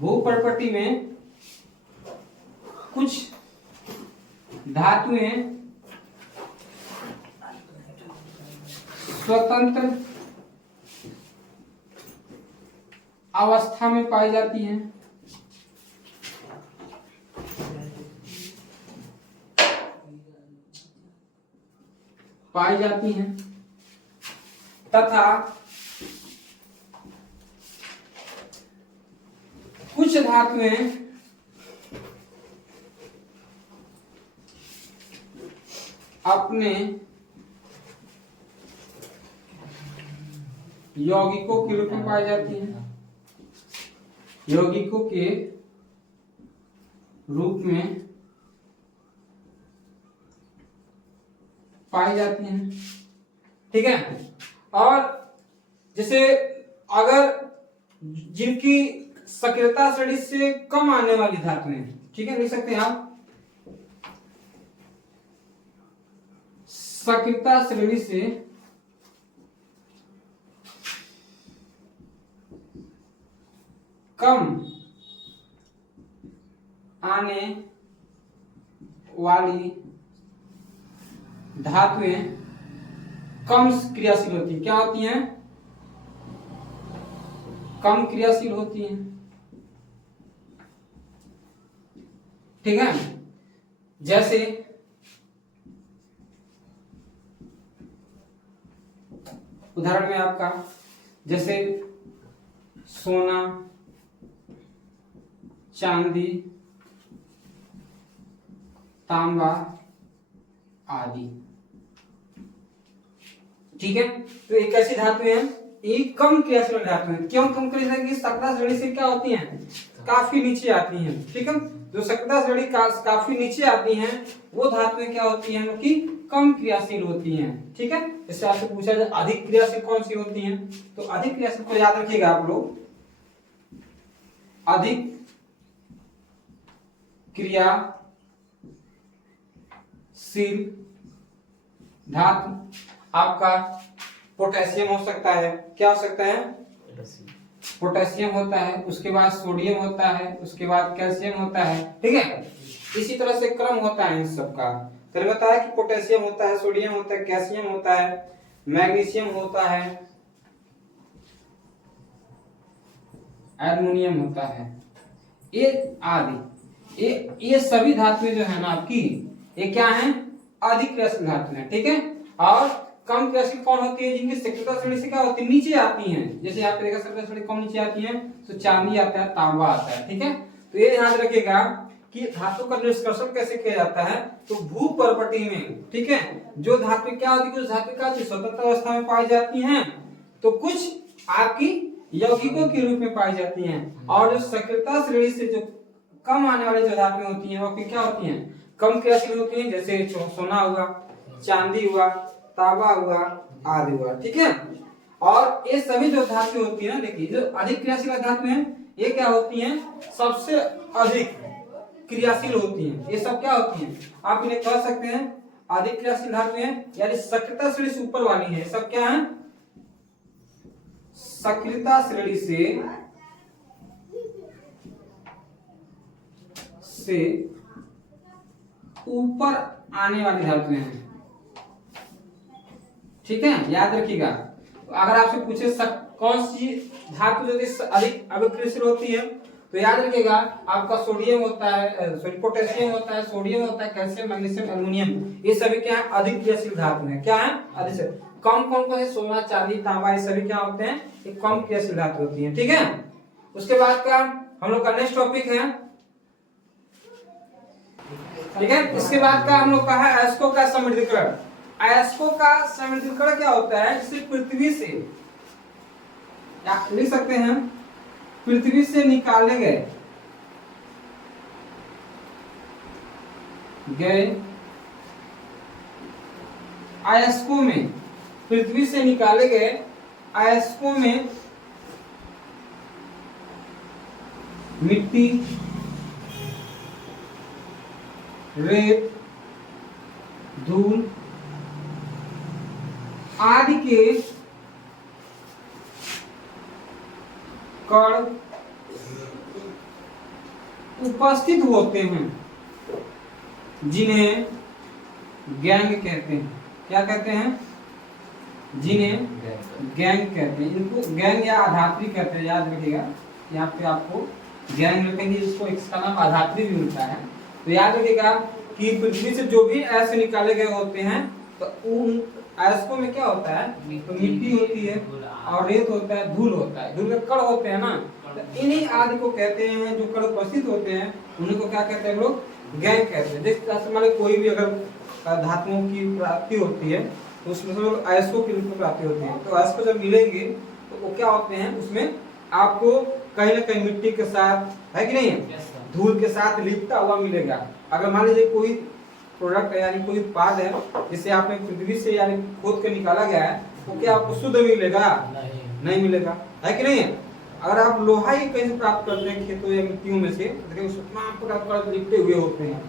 भू प्रॉपर्टी में कुछ धातुएं स्वतंत्र अवस्था में पाई जाती हैं। तथा कुछ धातुएं अपने यौगिकों के रूप में पाई जाती हैं। यौगिकों के रूप में पाई जाती हैं। ठीक है। और जैसे अगर जिनकी सक्रियता श्रेणी से कम आने वाली धातुएं, ठीक है, लिख सकते हैं आप सक्रियता श्रेणी से कम आने वाली धातुएं कम क्रियाशील होती हैं। क्या होती हैं? कम क्रियाशील होती हैं। ठीक है। जैसे उदाहरण में आपका जैसे सोना, चांदी, तांबा आदि। ठीक है। तो एक ऐसी धातु है, ये कम क्रियाशील धातु है। क्यों कम क्रियाशील? की सक्रियता श्रेणी से क्या होती हैं? काफी नीचे आती हैं। ठीक है। जो सक्रियता श्रेणी काफी नीचे आती हैं वो धातुएं क्या होती हैं? कि कम क्रियाशील होती हैं। ठीक है। इससे आपसे पूछा जाए अधिक क्रियाशील कौन सी होती हैं, तो अधिक क्रियाशील को याद रखिएगा आप लोग। अधिक क्रियाशील धातु आपका पोटेशियम हो सकता है। क्या हो सकता है? पोटेशियम होता है, उसके बाद सोडियम होता है, उसके बाद कैल्शियम होता है। ठीक है। इसी तरह से क्रम होता है इन सब का। तो बताया कि पोटेशियम होता है, सोडियम होता है, कैल्शियम होता है, मैग्नीशियम होता है, एल्युमिनियम होता है, ये आदि। ये सभी धातुएं जो है ना आपकी, ये क्या है? अधिक क्रियाशील धातु है। ठीक है। और कम क्रियाशील कौन होती है? जिनकी सक्रियता श्रेणी से क्या होती है? नीचे आती हैं। जैसे यहाँ पे देखा सक्रियता श्रेणी कौन नीचे आती है? तो चांदी आता है, तांबा आता है। ठीक है। तो ये ध्यान रखिएगा कि धातु का निष्कर्षण कैसे किया जाता है। तो भू प्रॉपर्टी में, ठीक है, जो धातु क्या होती है? कुछ धातु क्या होती है? स्वतंत्र अवस्था में पाई जाती हैं, तो कुछ आपकी यौगिकों के रूप में पाई जाती हैं। और जो सक्रियता श्रेणी से जो कम आने वाली जो धातुएं होती हैं वो क्या होती हैं? कम क्रियाशील होती हैं। जैसे सोना हुआ, चांदी हुआ, तांबा हुआ, आदि हुआ। ठीक है, और ये सभी जो धातु होती है ना, देखिए जो अधिक क्रियाशील धातु है ये क्या होती हैं, सबसे अधिक क्रियाशील होती हैं। ये सब क्या होती हैं, आप इन्हें कह सकते हैं अधिक क्रियाशील धातु हैं, यानी सक्रियता श्रेणी से ऊपर वाली है। सब क्या है, सक्रियता श्रेणी से ऊपर आने वाली धातुएं हैं। ठीक है, याद रखिएगा। अगर आपसे पूछे कौन सी धातु जो अधिक अभिक्रियाशील होती है, तो याद रखिएगा आपका सोडियम होता है, सॉरी पोटेशियम होता है, सोडियम होता है, कैल्शियम, मैग्नीशियम, एल्युमिनियम, ये सभी क्या है, अधिक क्रियाशील धातु हैं। क्या है, अधिक से कम कौन कौन है, सोना, चांदी, तांबा, ये सभी क्या होते हैं, ये कम क्रियाशील धातु होती हैं। ठीक है, उसके बाद का हम लोग का नेक्स्ट टॉपिक है। ठीक है, इसके बाद का हम लोग का है अयस्कों का समृद्धीकरण। अयस्कों का समृद्धीकरण क्या होता है, जिसे पृथ्वी से, या लिख सकते हैं पृथ्वी से निकाले गए अयस्कों में, पृथ्वी से निकाले गए अयस्कों में मिट्टी, रेत, धूल आदि के कण उपस्थित होते हैं, जिन्हें गैंग कहते हैं। क्या कहते हैं, जिन्हें गैंग कहते हैं। इनको गैंग या आधात्री कहते हैं, याद रखिएगा। यहाँ पे आपको गैंग लिखेंगे, इसको इसका नाम आधात्री भी मिलता है। तो याद रखिएगा कि पृथ्वी से जो भी अयस्क निकाले गए होते हैं, तो उन अयस्कों में क्या होता है, तो मिट्टी होती है और रेत होता है, धूल होता है, धूल के कण होते हैं ना, तो इन्हीं आदि को कहते हैं। जो कण उपस्थित होते हैं उन्हीं को क्या कहते हैं, हम लोग गैंग कहते हैं। जैसे मान लो कोई भी अगर धातुओं की प्राप्ति होती है, तो उसमें से अयस्कों की रूप में प्राप्ति होती है। तो अयस्क जब मिलेंगे तो वो क्या होते हैं, उसमें आपको कहीं ना कहीं मिट्टी के साथ, है कि नहीं, धूल के साथ लिपटा हुआ मिलेगा। अगर मान लीजिए कोई प्रोडक्ट है, यानी कोई उत्पाद है जिसे आपने पृथ्वी से यानी खोद के निकाला गया है, तो क्या आपको शुद्ध मिलेगा, नहीं मिलेगा, है कि नहीं। अगर आप लोहा ही कहीं से प्राप्त करते हैं खेतों या मिट्टियों में से, तो उसमें आपको कण लिपटे हुए होते हैं,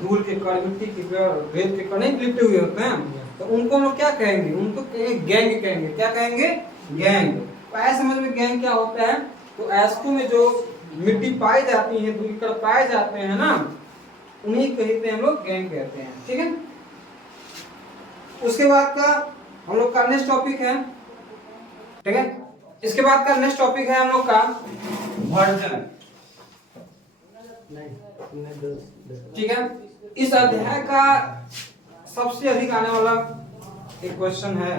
धूल के कण, मिट्टी के कण, रेत के कण नहीं लिपटे हुए होते हैं, तो उनको हम लोग क्या कहेंगे, उनको गैंग कहेंगे। क्या कहेंगे, गैंग। तो ऐसे समझ में गैंग क्या होता है, तो अयस्कों में जो मिट्टी पाई जाती है, धूल कण पाए जाते हैं ना, उन्हीं कहते हैं हम लोग गैंग कहते हैं। ठीक है, उसके बाद का हम लोग का नेक्स्ट टॉपिक है। ठीक है, इसके बाद का नेक्स्ट टॉपिक है हम लोग का भर्जन। ठीक है, इस अध्याय का सबसे अधिक आने वाला एक क्वेश्चन है,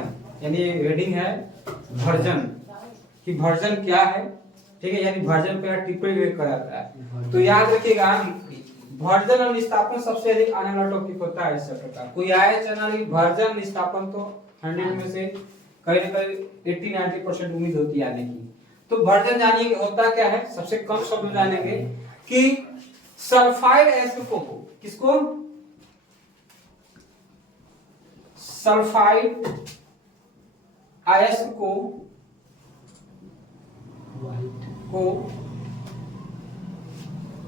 यानी हेडिंग है भर्जन, कि भर्जन क्या है। ठीक है, यानी भर्जन पर टिप्पणी करा जाता है। तो याद रखिएगा, भर्जन और निस्तापन सबसे अधिक आने वाला टॉपिक होता है इस चैप्टर का। कोई आए चैनल की भर्जन निस्तापन तो 100 में से कहीं ना कहीं 80-90% उम्मीद होती है आने की। तो भर्जन जानिए होता क्या है, सबसे कम शब्द जानेंगे कि सल्फाइड अयस्क को, किसको, सल्फाइड अयस्क को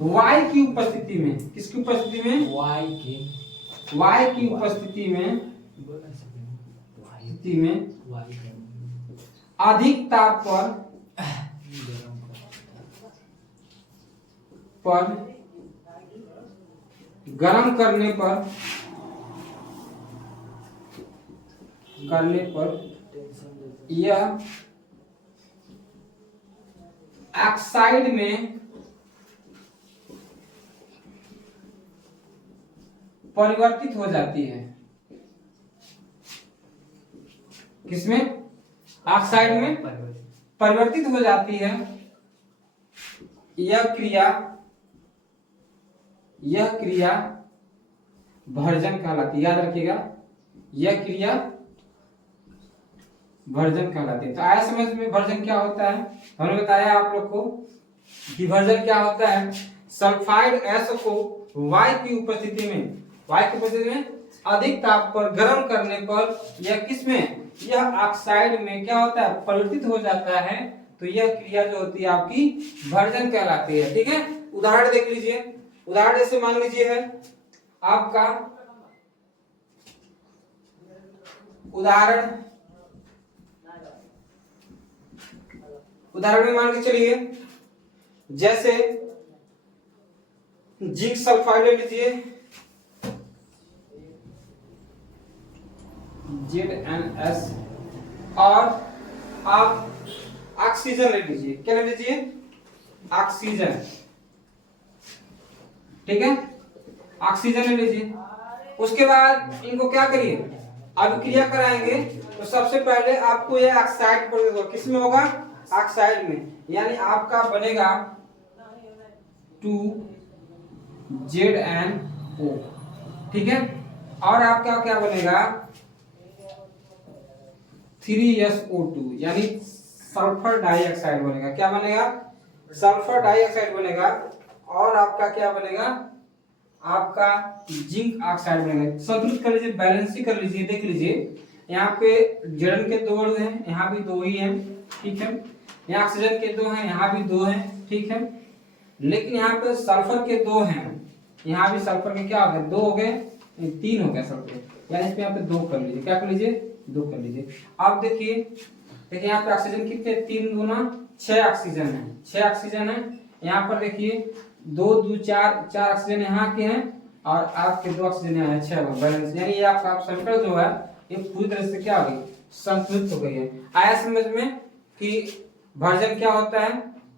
वाई की उपस्थिति में, किसकी उपस्थिति में, वाई की उपस्थिति में अधिक ताप पर गर्म करने पर यह ऑक्साइड में परिवर्तित हो जाती है। किसमें, ऑक्साइड में परिवर्तित हो जाती है। यह क्रिया भर्जन कहलाती है। याद रखिएगा, यह क्रिया भर्जन कहलाती है। तो आया समझ में भर्जन क्या होता है। हमने बताया आप लोग को कि भर्जन क्या होता है, सल्फाइड अयस्क को वायु की उपस्थिति में अधिक ताप पर गर्म करने पर यह किसमें, यह ऑक्साइड में क्या होता है, परिवर्तित हो जाता है। तो यह क्रिया जो होती है आपकी भर्जन कहलाती है। ठीक है, उदाहरण देख लीजिए। उदाहरण जैसे मान लीजिए है आपका उदाहरण में मान के चलिए, जैसे जिंक सल्फाइड ले लीजिए, ZnS, और आप ऑक्सीजन ले लीजिए। क्या ले लीजिए, ऑक्सीजन। ठीक है, ऑक्सीजन ले लीजिए। उसके बाद इनको क्या करिए, अभिक्रिया कराएंगे। तो सबसे पहले आपको यह ऑक्साइड प्रोड्यूस होगा, किसमें होगा, ऑक्साइड में, यानी आपका बनेगा 2ZnO। ठीक है, और आपका क्या बनेगा 3SO2, यानी सल्फर डाइऑक्साइड बनेगा। क्या बनेगा, सल्फर डाइऑक्साइड बनेगा। और आपका क्या बनेगा, आपका जिंक ऑक्साइड बनेगा। संतुलित कर लीजिए, बैलेंसिंग कर लीजिए। देख लीजिए यहाँ पे जलन के 2 अणु हैं, यहाँ भी 2 ही हैं। ठीक है, यहाँ ऑक्सीजन के 2 हैं, यहाँ भी 2 हैं। ठीक है, लेकिन यहाँ पे सल्फर के 2 हैं, यहाँ भी सल्फर के क्या हो गए, 2 हो गए, 3 हो गया सल्फर, यानी इसमें यहाँ पे 2 कर लीजिए। क्या कर लीजिए, 2 कर लीजिए। आप देखिए यहाँ पे ऑक्सीजन कितने, 3 दूना 6 ऑक्सीजन है, 6 ऑक्सीजन है। यहाँ पर देखिए 2 2 4 ऑक्सीजन यहाँ के हैं, और आपके 2 ऑक्सीजन यहाँ है, 6 बैलेंस, यानी ये आपका सल्फर जो है ये पूरी तरह से क्या हो गई, संतुलित हो गई है। आया समझ में कि भर्जन क्या होता है।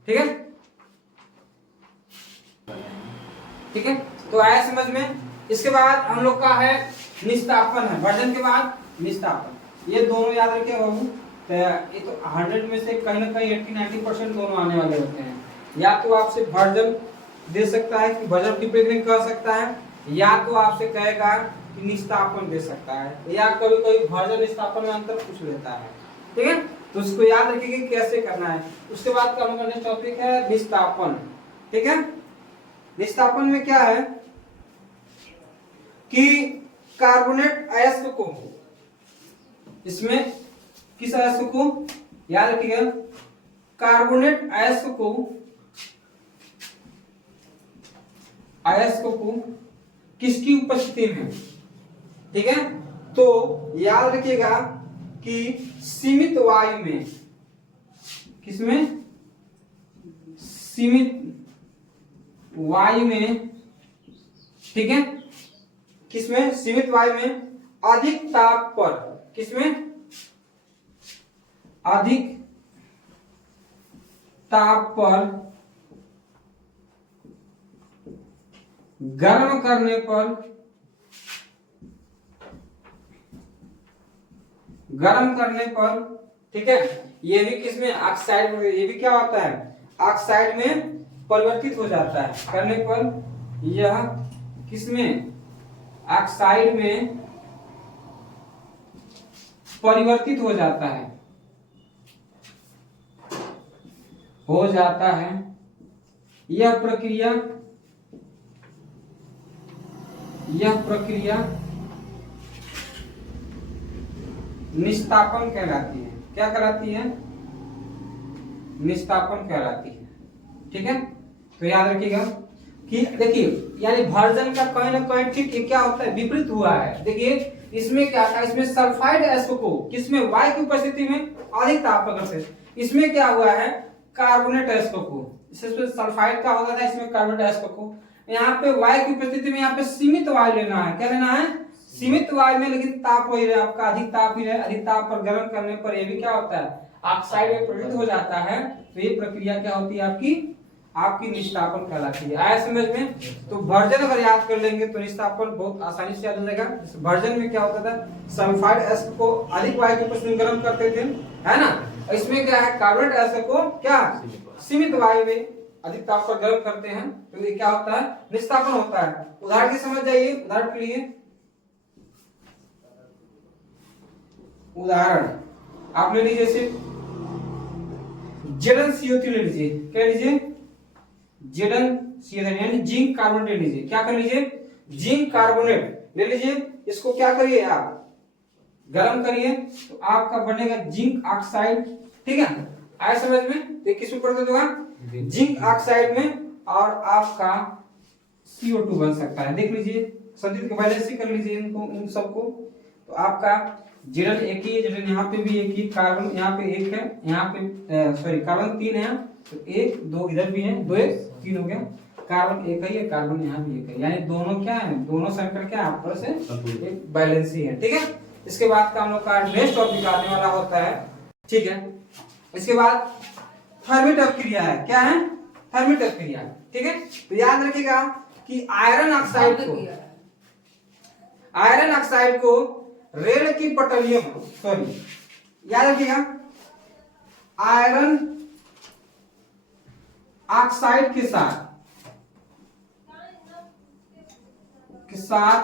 ठीक है, ठीक है, तो आया समझ में। इसके बाद हम लोग का है निस्तापन है, भर्जन के बाद निस्तापन। ये दोनों याद रखे बाबू, ये तो 100 में से कहीं ना कहीं 80-90% दोनों आने वाले होते हैं। या तो आपसे भर्जन दे सकता है कि भर्जन डिप्रेगनेंट कर सकता है, या तो आपसे कहेगा कि निस्तापन दे सकता है, या कभी कभी भर्जन निस्तापन में अंतर पूछ लेता है। ठीक है, तो उसको याद रखिए कि कैसे करना है। उसके बाद का हमारा टॉपिक है निस्तापन। ठीक है, निस्तापन में क्या है कि कार्बोनेट अयस्क को, इसमें किस अयस्क को याद रखिएगा, कार्बोनेट अयस्क को किसकी उपस्थिति में। ठीक है, तो याद रखिएगा कि सीमित वायु में, किसमें, सीमित वायु में। ठीक है, किसमें, सीमित वायु में अधिक ताप पर, किसमें, अधिक ताप पर गर्म करने पर, ठीक है, ये भी किसमें, ऑक्साइड में, ये भी क्या होता है, ऑक्साइड में परिवर्तित हो जाता है। करने पर यह किसमें, ऑक्साइड में परिवर्तित हो जाता है, यह प्रक्रिया निस्तापन कहलाती है। क्या कहलाती है, निस्तापन कहलाती है। ठीक है, तो याद रखिएगा कि देखिए, यानी भर्जन का कहीं ना कहीं ठीक ये क्या होता है, विपरीत हुआ है। देखिए इसमें क्या था, इसमें सल्फाइड अयस्क को किसमें, वायु की उपस्थिति में अधिक ताप पर करते, इसमें क्या हुआ है, कार्बोनेट अयस्क को, इसमें सल्फाइड का होता था, इसमें कार्बोनेट अयस्क को। यहाँ पे वायु की उपस्थिति में यहाँ पे सीमित वायु लेना है। क्या लेना है, सीमित वायु में, लेकिन ताप वही रहे, आपका अधिक ताप ही रहे। अधिक ताप पर गर्म करने पर ये भी क्या होता है, ऑक्साइड में परिवर्तित हो जाता है। तो ये प्रक्रिया क्या होती है, आपकी निस्तापन कहलाती है। आया समझ में। तो भर्जन अगर याद कर लेंगे तो निस्तापन बहुत आसानी से याद हो जाएगा। भर्जन में क्या होता था, सल्फाइड अयस्क को अधिक वायु की उपस्थिति में गर्म करते थे, है ना। इसमें क्या है, कार्बोनेट अयस्क को क्या, सीमित वायु में अधिक ताप पर गर्म करते हैं, तो ये क्या होता है, निस्तापन होता है। उदाहरण की समझ जाइए, उदाहरण के लिए उदाहरण आप ले लीजिए, सिर्फ ZnCO3 ले लीजिए। क्या लीजिए, ZnCO3 यानी जिंक कार्बोनेट ले लीजिए। क्या कर लीजिए, जिंक कार्बोनेट ले लीजिए। इसको क्या करिए आप गर्म करिए तो आपका बनेगा जिंक ऑक्साइड। ठीक है, आए समझ में? तो किस में परिवर्तित होगा? जिंक ऑक्साइड में, और आपका CO2 बन सकता है। देख लीजिए संतुलित के बैलेंस कर लीजिए इनको, इन सबको। तो आपका Zn एक ही है, Zn यहाँ पे भी एक ही, कार्बन यहाँ पे एक है, यहाँ पे सॉरी कार्बन 3 है, तो 1 2 इधर भी है, 2 1 3 हो गया। कार्बन एक ही है, कार्बन यहाँ भी एक है, यानी दोनों क्या है, दोनों संकर क्या है, आपस में एक बैलेंस ही है। ठीक है, इसके बाद का हम लोग का नेक्स्ट टॉपिक आने वाला होता है। ठीक है, इसके बाद थर्मिट अपक्रिया है। क्या है? थर्मिट अपक्रिया। ठीक है, तो याद रखिएगा कि आयरन ऑक्साइड को रेल की पटरियों, सॉरी याद रखिएगा, आयरन ऑक्साइड के साथ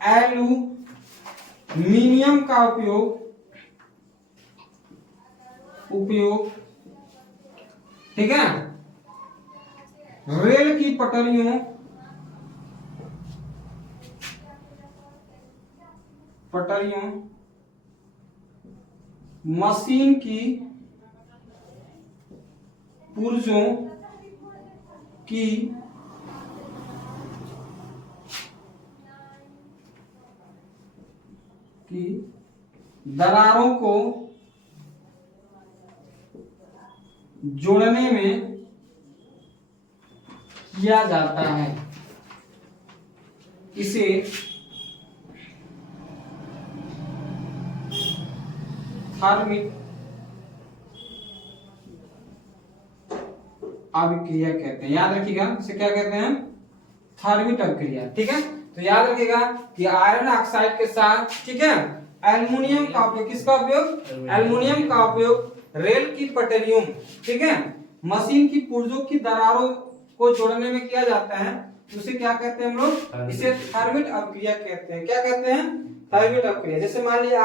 एल्यूमिनियम का उपयोग ठीक है, रेल की पटरियों मशीन की पुर्जों की दरारों को जोड़ने में किया जाता है। इसे थर्मिट अभिक्रिया कहते हैं। याद रखिएगा इसे क्या कहते हैं? थर्मिट अभिक्रिया। ठीक है, तो याद रखिएगा कि आयरन ऑक्साइड के साथ, ठीक है, एल्युमिनियम का उपयोग, किसका उपयोग? एल्युमिनियम का उपयोग रेल की पटरियों, ठीक है, मशीन की पुर्जों की दरारों को जोड़ने में किया जाता है। उसे क्या कहते हैं हम लोग? इसे थर्मिट अभिक्रिया कहते हैं। क्या कहते हैं? थर्मिट अभिक्रिया। जैसे मान लीजिए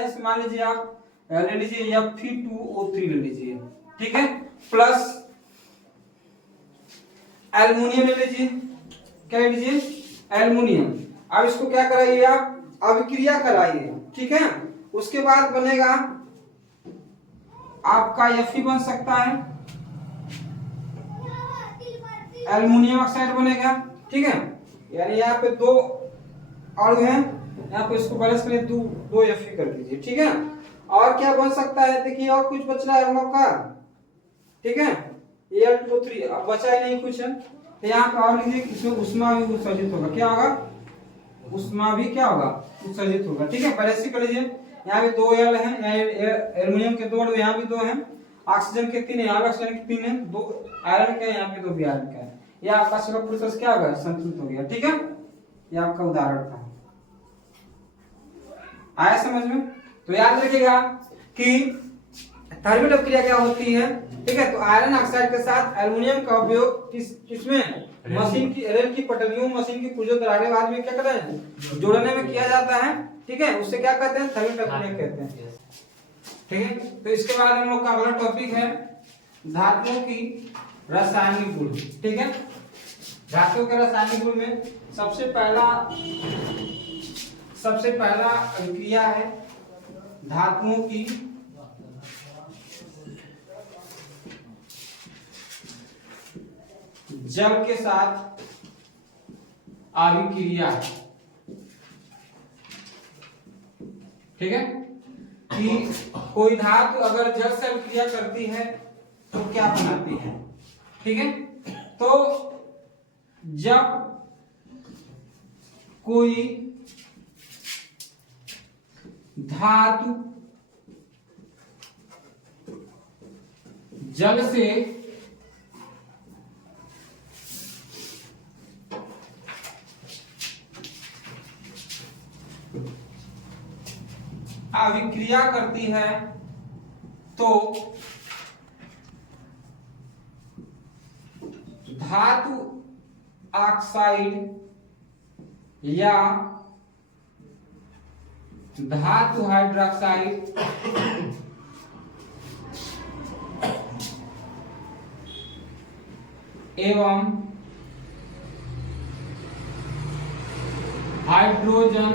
जैसे मान लीजिए आप ले लीजिए Fe2O3 ले लीजिए, ठीक है, प्लस एल्युमिनियम ले लीजिए, क्या ले लीजिए? एल्युमिनियम। अब इसको क्या कराइए आप? अभिक्रिया कराइए, ठीक है, उसके बाद बनेगा आपका Fe बन सकता है, एल्युमिनियम ऑक्साइड बनेगा। ठीक है, यानी यहाँ पे 2 अणु हैं, यहाँ पे इसको बैलेंस करिए, 2 Fe कर दीजिए। ठीक है, और क्या बन सकता है? देखिए और कुछ बच रहा है हम लोग का, ठीक है, Al2O3 अब बचा ही नहीं कुछ है, तो यहाँ पे और लीजिए, इसमें उष्मा भी उत्सर्जित होगा। क्या होगा? उष्मा भी क्या होगा? उत्सर्जित होगा। ठीक है, बैलेंस कर लीजिए, यहाँ भी 2 L हैं, एल्युमिनियम के 2 अणु, यहाँ भी 2 हैं, ऑक्सीजन के 3 है, यहाँ ऑक्सीजन के 3 है, 2 आयरन के, यहाँ पे 2 भी आयरन का है। ये आपका पूरा प्रोसेस क्या होगा? संतुलित हो गया। ठीक है, ये आपका उदाहरण था। आया समझ में? तो याद रखिएगा कि थर्मिट अभिक्रिया क्या होती है। ठीक है, तो आयरन ऑक्साइड के साथ एल्युमिनियम का उपयोग किसमें? मशीन की, रेल की पटरियों, मशीन की पुर्जों दरारें बाद में क्या करते हैं? जोड़ने में किया जाता है। ठीक है, उससे क्या कहते हैं? थर्मिट अभिक्रिया कहते हैं। ठीक है, तो इसके बाद हम लोग का अगला टॉपिक है धातुओं की रासायनिक गुण। ठीक है, धातुओं के रासायनिक गुण में सबसे पहला अभिक्रिया है धातुओं की जल के साथ अभिक्रिया। ठीक है, कि कोई धातु अगर जल से अभिक्रिया करती है तो क्या बनाती है। ठीक है, तो जब कोई धातु जल से अभिक्रिया करती है तो धातु ऑक्साइड या धातु हाइड्रोक्साइड एवं हाइड्रोजन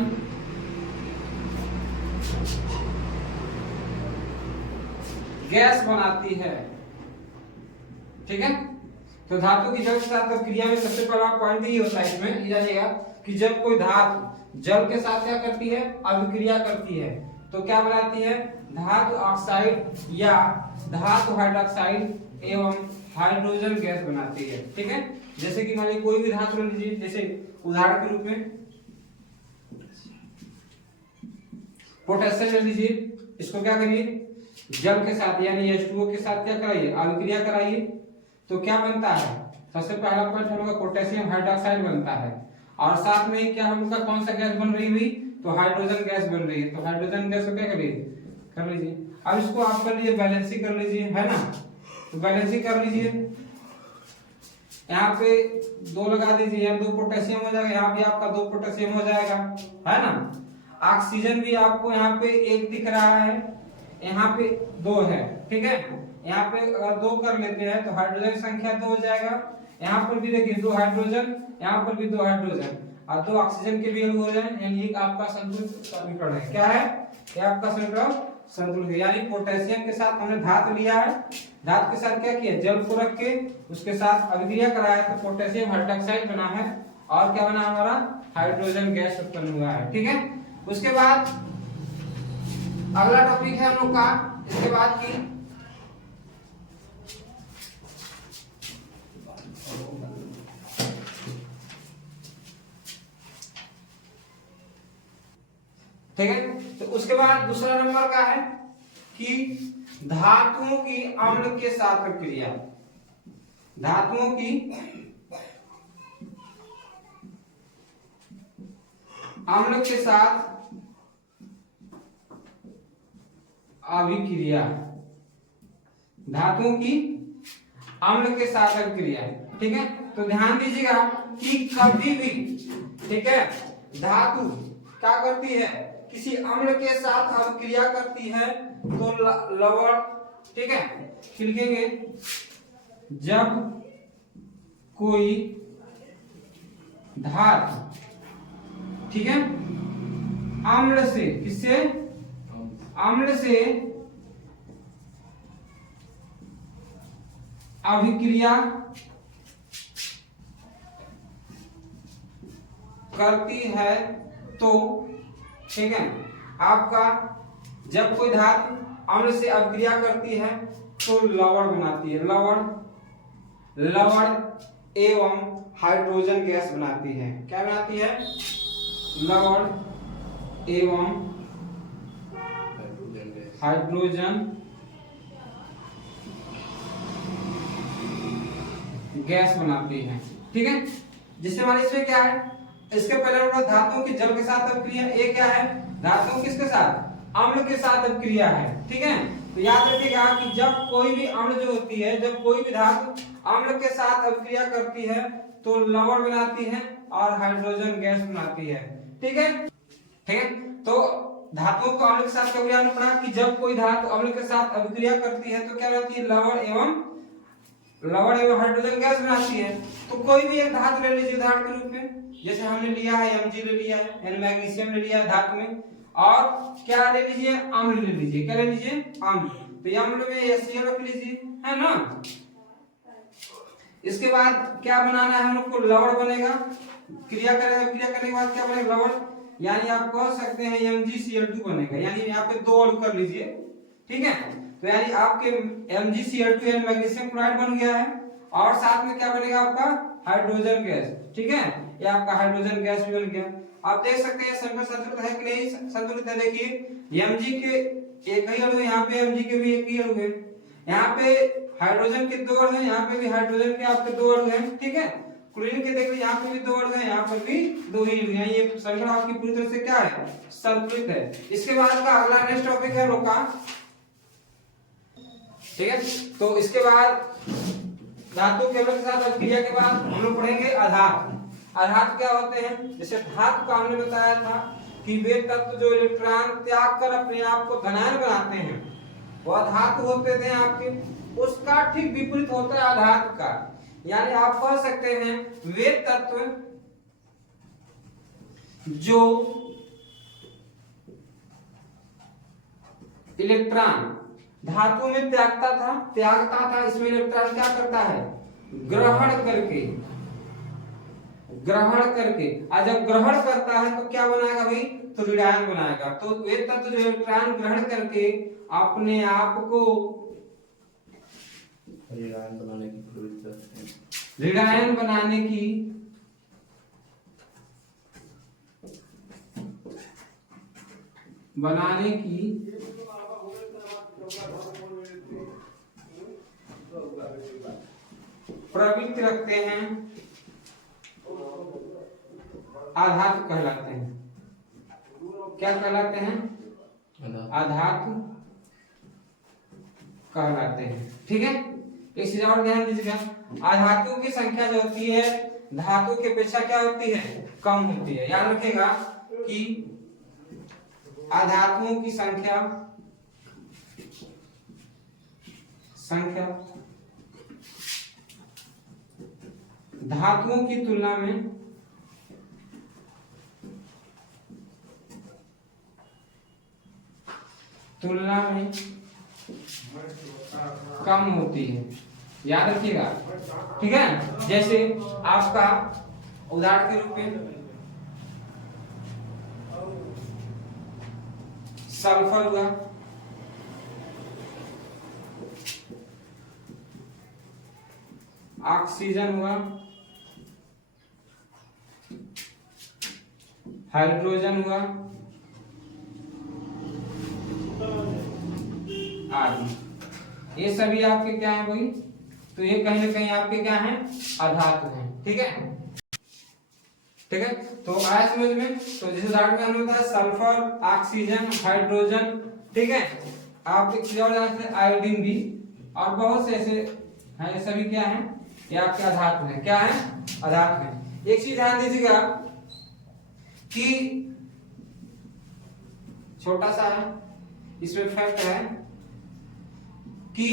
गैस बनाती है। ठीक है, तो धातु की जल के साथ क्रिया में सबसे पहला पॉइंट ही होता है इसमें, ये जानिएगा कि जब कोई धातु जल के साथ क्या करती है, अभिक्रिया करती है, तो क्या बनाती है, धातु ऑक्साइड या धातु हाइड्रोक्साइड एवं हाइड्रोजन गैस बनाती है। ठीक है, जैसे कि मान लीजिए कोई भी धातु ले लीजिए, जैसे उदाहरण के रूप में पोटेशियम ले लीजिए, इसको क्या करिए, जल के साथ यानी H2O के साथ क्या कराइए, अभिक्रिया कराइए, तो क्या बनता है, सबसे पहला पॉइंट हम लोग का पोटेशियम हाइड्रोक्साइड बनता है, और साथ में क्या हम लोग का कौन सा गैस बन रही हुई, तो हाइड्रोजन गैस बन रही है। तो हाइड्रोजन गैस को क्या करिए, कर लीजिए। अब इसको आप कर लीजिए, बैलेंसिंग कर लीजिए, है ना, तो बैलेंसिंग कर लीजिए, यहाँ पे 2 लगा दीजिए, यहाँ 2 पोटेशियम हो जाएगा, यहाँ भी आपका 2 पोटेशियम हो जाएगा, है ना। ऑक्सीजन भी आपको यहाँ पे 1 दिख रहा है, यहाँ पे 2 है। ठीक है, यहाँ पे अगर 2 कर लेते हैं तो हाइड्रोजन की संख्या 2 हो जाएगा, यहाँ पर भी देखिए 2 हाइड्रोजन, यहाँ पर भी 2 हाइड्रोजन और 2 ऑक्सीजन के भी अलग हो जाए, यानी एक आपका संतुलित समीकरण है। क्या है, ये आपका समीकरण संतुलित है, यानी पोटेशियम के साथ हमने धातु लिया है, धातु के साथ क्या किया, जल को रख के उसके साथ अभिक्रिया कराया, तो पोटेशियम हाइड्रोक्साइड बना है, और क्या बना हमारा, हाइड्रोजन गैस उत्पन्न हुआ है। ठीक है, उसके बाद अगला टॉपिक है हम लोग का, इसके बाद की ठीक है, तो उसके बाद दूसरा नंबर का है कि धातुओं की अम्ल के साथ क्रिया, धातुओं की अम्ल के साथ अभिक्रिया, धातुओं की अम्ल के साथ अभिक्रिया। ठीक है, तो ध्यान दीजिएगा कि कभी भी, ठीक है, धातु क्या करती है, किसी अम्ल के साथ अभिक्रिया करती है तो लवण, ठीक है, लिखेंगे जब कोई धातु, ठीक है, अम्ल से, किससे, अम्ल से अभिक्रिया करती है तो, ठीक है, आपका जब कोई धातु अम्ल से अभिक्रिया करती है तो लवण बनाती है, लवण एवं हाइड्रोजन गैस बनाती है। क्या बनाती है, लवण एवं हाइड्रोजन गैस बनाती है। ठीक है, जिससे हमारे इसमें क्या है, इसके पहले हम लोग धातुओं की जल के साथ अभिक्रिया, ये क्या है, धातुओं किसके साथ, अम्ल के साथ अभिक्रिया है। ठीक है, तो याद रखिएगा कि जब कोई भी अम्ल जो होती है, जब कोई भी धातु अम्ल के साथ अभिक्रिया करती है तो लवण बनाती है और हाइड्रोजन गैस बनाती है। ठीक है, ठीक है, तो धातुओं को अम्ल के साथ कब याद रखना कि जब कोई धातु अम्ल के साथ अभिक्रिया करती है तो क्या बनाती है, लवण एवं हाइड्रोजन गैस बनाती है। तो कोई भी एक धातु ले लीजिए उदाहरण के रूप में, जैसे हमने लिया है Mg ले लिया है, यानी मैग्नीशियम ले लिया है धातु में, और क्या ले लीजिए, अम्ल ले लीजिए, क्या ले लीजिए, अम्ल, तो अम्ल में HCl रख लीजिए, है ना। इसके बाद क्या बनाना है हम लोग को, लवण बनेगा, क्रिया करेगा, क्रिया करने के बाद क्या बनेगा, लवण, यानी आप कह सकते हैं MgCl2 बनेगा, यानी यहाँ पे 2 और कर लीजिए। ठीक है, तो यानी आपके MgCl2 यानी मैग्नीशियम क्लोराइड बन गया है, और साथ में क्या बनेगा आपका, हाइड्रोजन गैस। ठीक है, ये आपका हाइड्रोजन गैस भी बन गया। आप देख सकते हैं समीकरण संतुलित है कि नहीं, संतुलित है। देखिए Mg के एक ही अणु, यहाँ पे Mg के भी एक ही अणु है, यहाँ पे हाइड्रोजन के 2 अणु हैं, यहाँ पे भी हाइड्रोजन के आपके 2 अणु हैं। ठीक है, क्लोरीन के देख लीजिए, यहाँ पे भी 2 अणु हैं, यहाँ पर भी 2 ही अणु हैं। ये समीकरण आपकी पूरी तरह से क्या है, संतुलित है। इसके बाद का अगला नेक्स्ट टॉपिक है लोग का, ठीक है, तो इसके बाद धातु के साथ अभिक्रिया के बाद हम लोग पढ़ेंगे आधार। आधार क्या होते हैं, जैसे धातु का हमने बताया था कि वे तत्व जो इलेक्ट्रॉन त्याग कर अपने आप को धनायन बनाते हैं वह धातु होते थे आपके, उसका ठीक विपरीत होता है आधातु का। यानी आप कह सकते हैं वे तत्व जो इलेक्ट्रॉन धातु में त्यागता था, इसमें इलेक्ट्रॉन क्या करता है, ग्रहण करके और जब ग्रहण करता है तो क्या बनाएगा भाई, तो ऋणायन बनाएगा। तो वे तत्व जो इलेक्ट्रॉन ग्रहण करके अपने आप को ऋणायन बनाने की प्रवृत्ति रखते हैं, आधातु कहलाते हैं। क्या कहलाते हैं, आधातु कहलाते हैं। ठीक है, एक चीज और ध्यान दीजिएगा, आधातु की संख्या जो होती है धातु की अपेक्षा क्या होती है, कम होती है। याद रखिएगा कि आधातुओं की संख्या धातुओं की तुलना में कम होती है। याद रखिएगा, ठीक है। जैसे आपका उदाहरण के रूप में सल्फर हुआ, ऑक्सीजन हुआ, हाइड्रोजन हुआ आदि, ये सभी आपके क्या है भाई, तो ये कहीं ना कहीं आपके क्या हैं, आधातु हैं। ठीक है, ठीक है। तो आया समझ में। तो जिस उदाहरण में हमने बताया सल्फर, ऑक्सीजन, हाइड्रोजन, ठीक है। आप एक चीज और जानते हैं, आयोडीन भी, और बहुत से ऐसे हैं, ये सभी क्या हैं, ये आपके आधातु हैं। क्या है, आधातु हैं। एक चीज ध्यान दीजिएगा कि छोटा सा है, इसमें फैक्ट है कि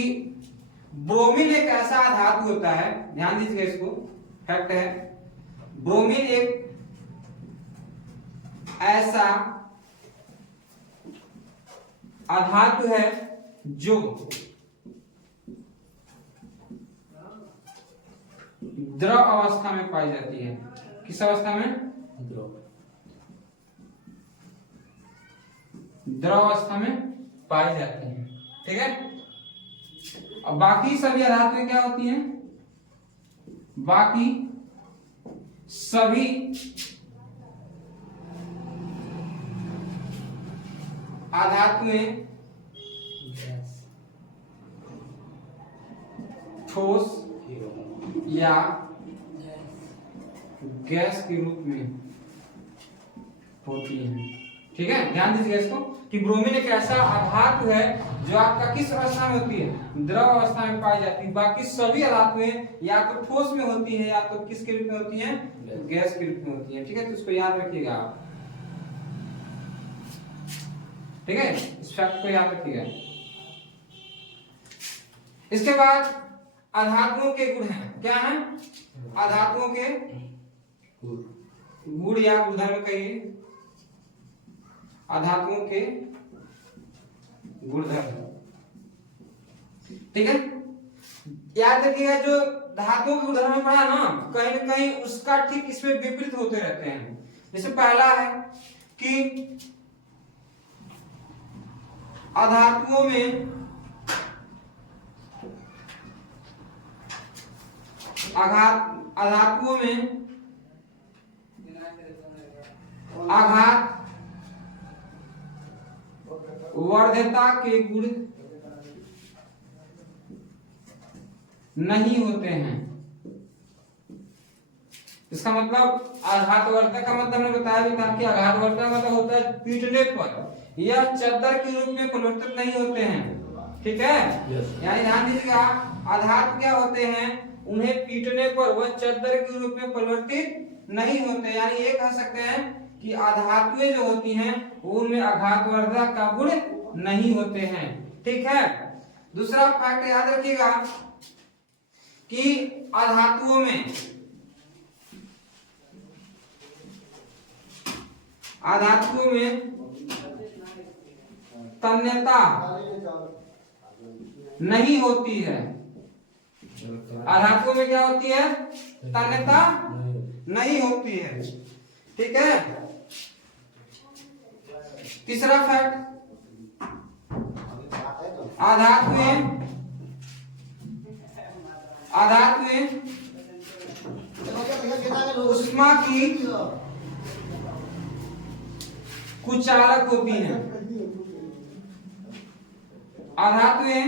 ब्रोमीन एक ऐसा धातु होता है, ध्यान दीजिएगा, इसको फैक्ट है, ब्रोमीन एक ऐसा अधातु है जो द्रव अवस्था में पाई जाती है। किस अवस्था में, द्रव अवस्था में पाई जाती है। ठीक है, और बाकी सभी धातुएं क्या होती हैं, बाकी सभी अधातुएं ठोस या गैस के रूप में होती है। ठीक है, ध्यान दीजिएगा इसको कि ब्रोमीन एक ऐसा आधातु है जो आपका किस अवस्था में होती है, द्रव अवस्था में पाई जाती है। बाकी सभी धातुएं या तो ठोस में होती है या तो किसके रूप में होती है, गैस के रूप में होती है। ठीक है, तो इसको याद रखिएगा आप। ठीक है, इस फैक्ट को याद रखिएगा। इसके बाद अधातुओं के गुण हैं, क्या हैं, अधातुओं के गुण या गुणधर्म कहिए, अधातुओं के गुणधर्म। ठीक है, याद रखिएगा जो धातुओं के गुणधर्म में पढ़ा ना, कहीं ना कहीं उसका ठीक इसमें विपरीत होते रहते हैं। जैसे पहला है कि अधातुओं में अधातुओं में आघात वर्ध्यता के गुण नहीं होते हैं। इसका मतलब आघातवर्धक का मतलब हमने बताया भी था कि आघातवर्धक मतलब होता है पीटने पर या चादर के रूप में परिवर्तित नहीं होते हैं। ठीक है, यानी ध्यान दीजिएगा, आधात क्या होते हैं, उन्हें पीटने पर वह चादर के रूप में परिवर्तित नहीं होते। यानी ये कह सकते हैं कि आधातुएं जो होती हैं उनमें आघातवर्धक का गुण नहीं होते हैं। ठीक है, दूसरा फैक्ट याद रखिएगा कि अधातुओं में तन्यता नहीं होती है। अधातुओं में क्या होती है? तन्यता नहीं होती है। ठीक है। तीसरा फैक्ट, आधातुएं उष्मा की कुचालक होती हैं। अधातुएं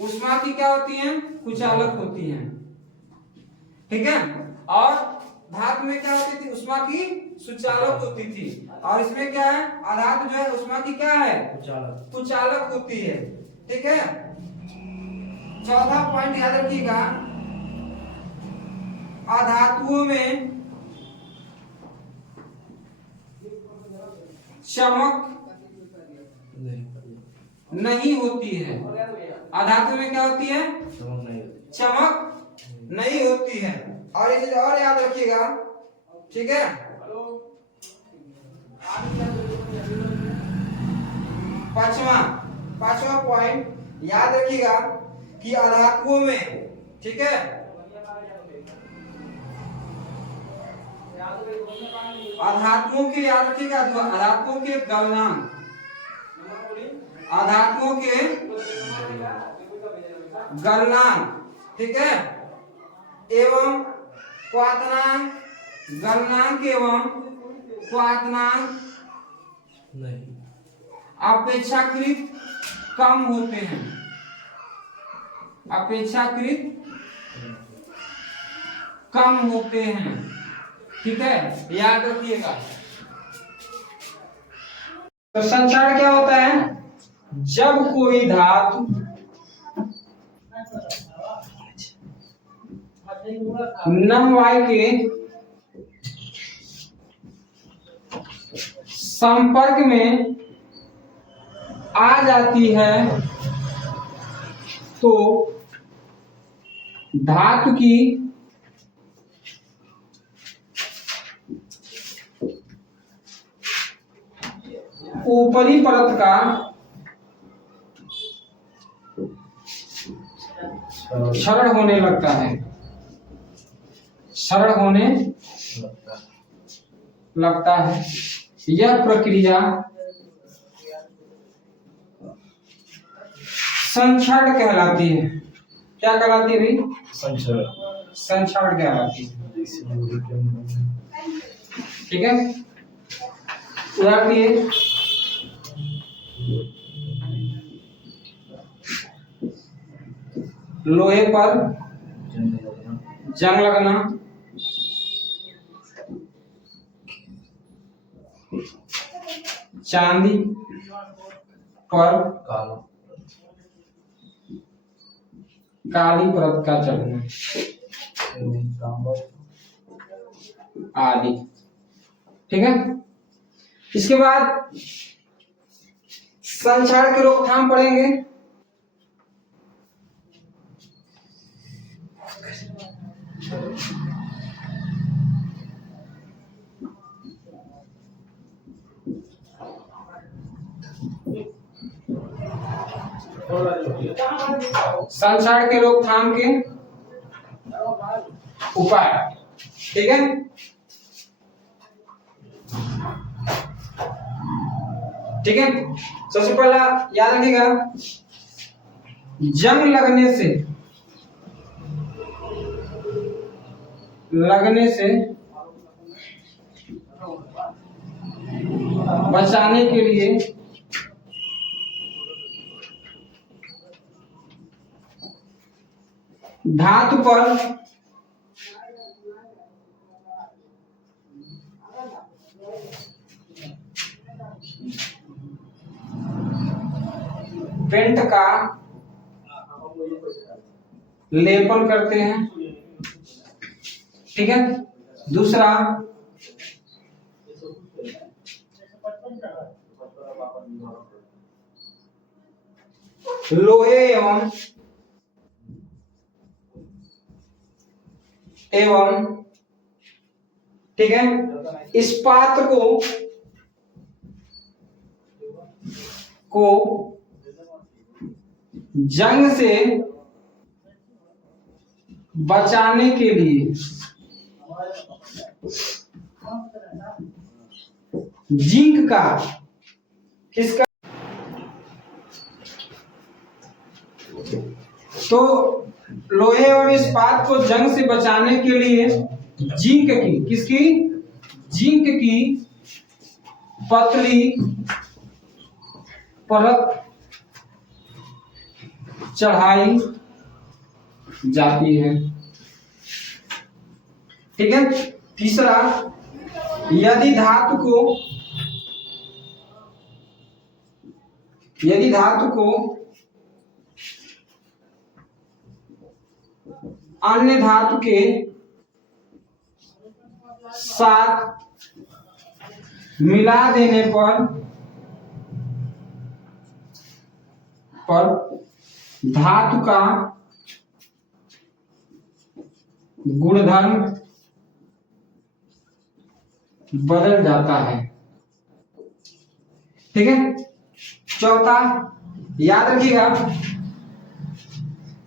उष्मा की क्या होती हैं? कुचालक होती हैं। ठीक है। और धातु में क्या होती थी? उष्मा की सुचालक होती थी। और इसमें क्या है? अधातु जो है उष्मा की क्या है? कुचालक होती है। ठीक है। चौथा पॉइंट याद रखिएगा, अधातुओं में चमक नहीं होती है। अधातु में क्या होती है? चमक नहीं होती है। और इसे और याद रखिएगा। ठीक है। पांचवा पॉइंट याद रखिएगा कि अधातुओं में, ठीक है, अधातुओं के याद रखिएगा, अधातुओं के गलनांक, अधातुओं के गलनांक, ठीक है, एवं क्वातनांक, गलनांक एवं क्वातनांक अपेक्षाकृत कम होते हैं। अपेक्षाकृत कम होते हैं। ठीक है, याद रखिएगा। तो संचार क्या होता है? जब कोई धातु नमवाय के संपर्क में आ जाती है तो धातु की ऊपरी परत का क्षरण होने लगता है। क्षरण होने लगता है। यह प्रक्रिया संक्षारण कहलाती है। क्या कहलाती है भाई? संक्षारण कहलाती है। ठीक है। उदाहरण दिए, लोहे पर जंग लगना, चांदी पर काली परत का चढ़ना आदि। ठीक है। इसके बाद संक्षारण की रोकथाम पढ़ेंगे। संक्षारण के रोकथाम के उपाय। ठीक है। ठीक है। सबसे पहला याद रखिएगा, जंग लगने से बचाने के लिए धातु पर पेंट का लेपन करते हैं। ठीक है। दूसरा, लोहे एवं ठीक है, इस्पात को को जंग से बचाने के लिए जिंक का किसका तो लोहे और इस्पात को जंग से बचाने के लिए जिंक की किसकी जिंक की पतली परत चढ़ाई जाती है। ठीक है। तीसरा, यदि धातु को अन्य धातु के साथ मिला देने पर धातु का गुणधर्म बदल जाता है। ठीक है। चौथा, याद रखिएगा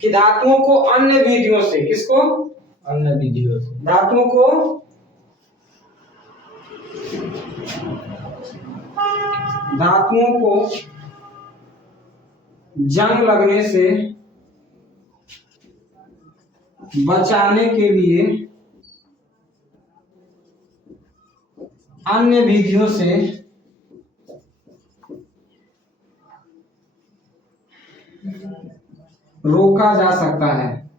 कि धातुओं को अन्य विधियों से किसको अन्य विधियों से धातुओं को जंग लगने से बचाने के लिए अन्य विधियों से रोका जा सकता है।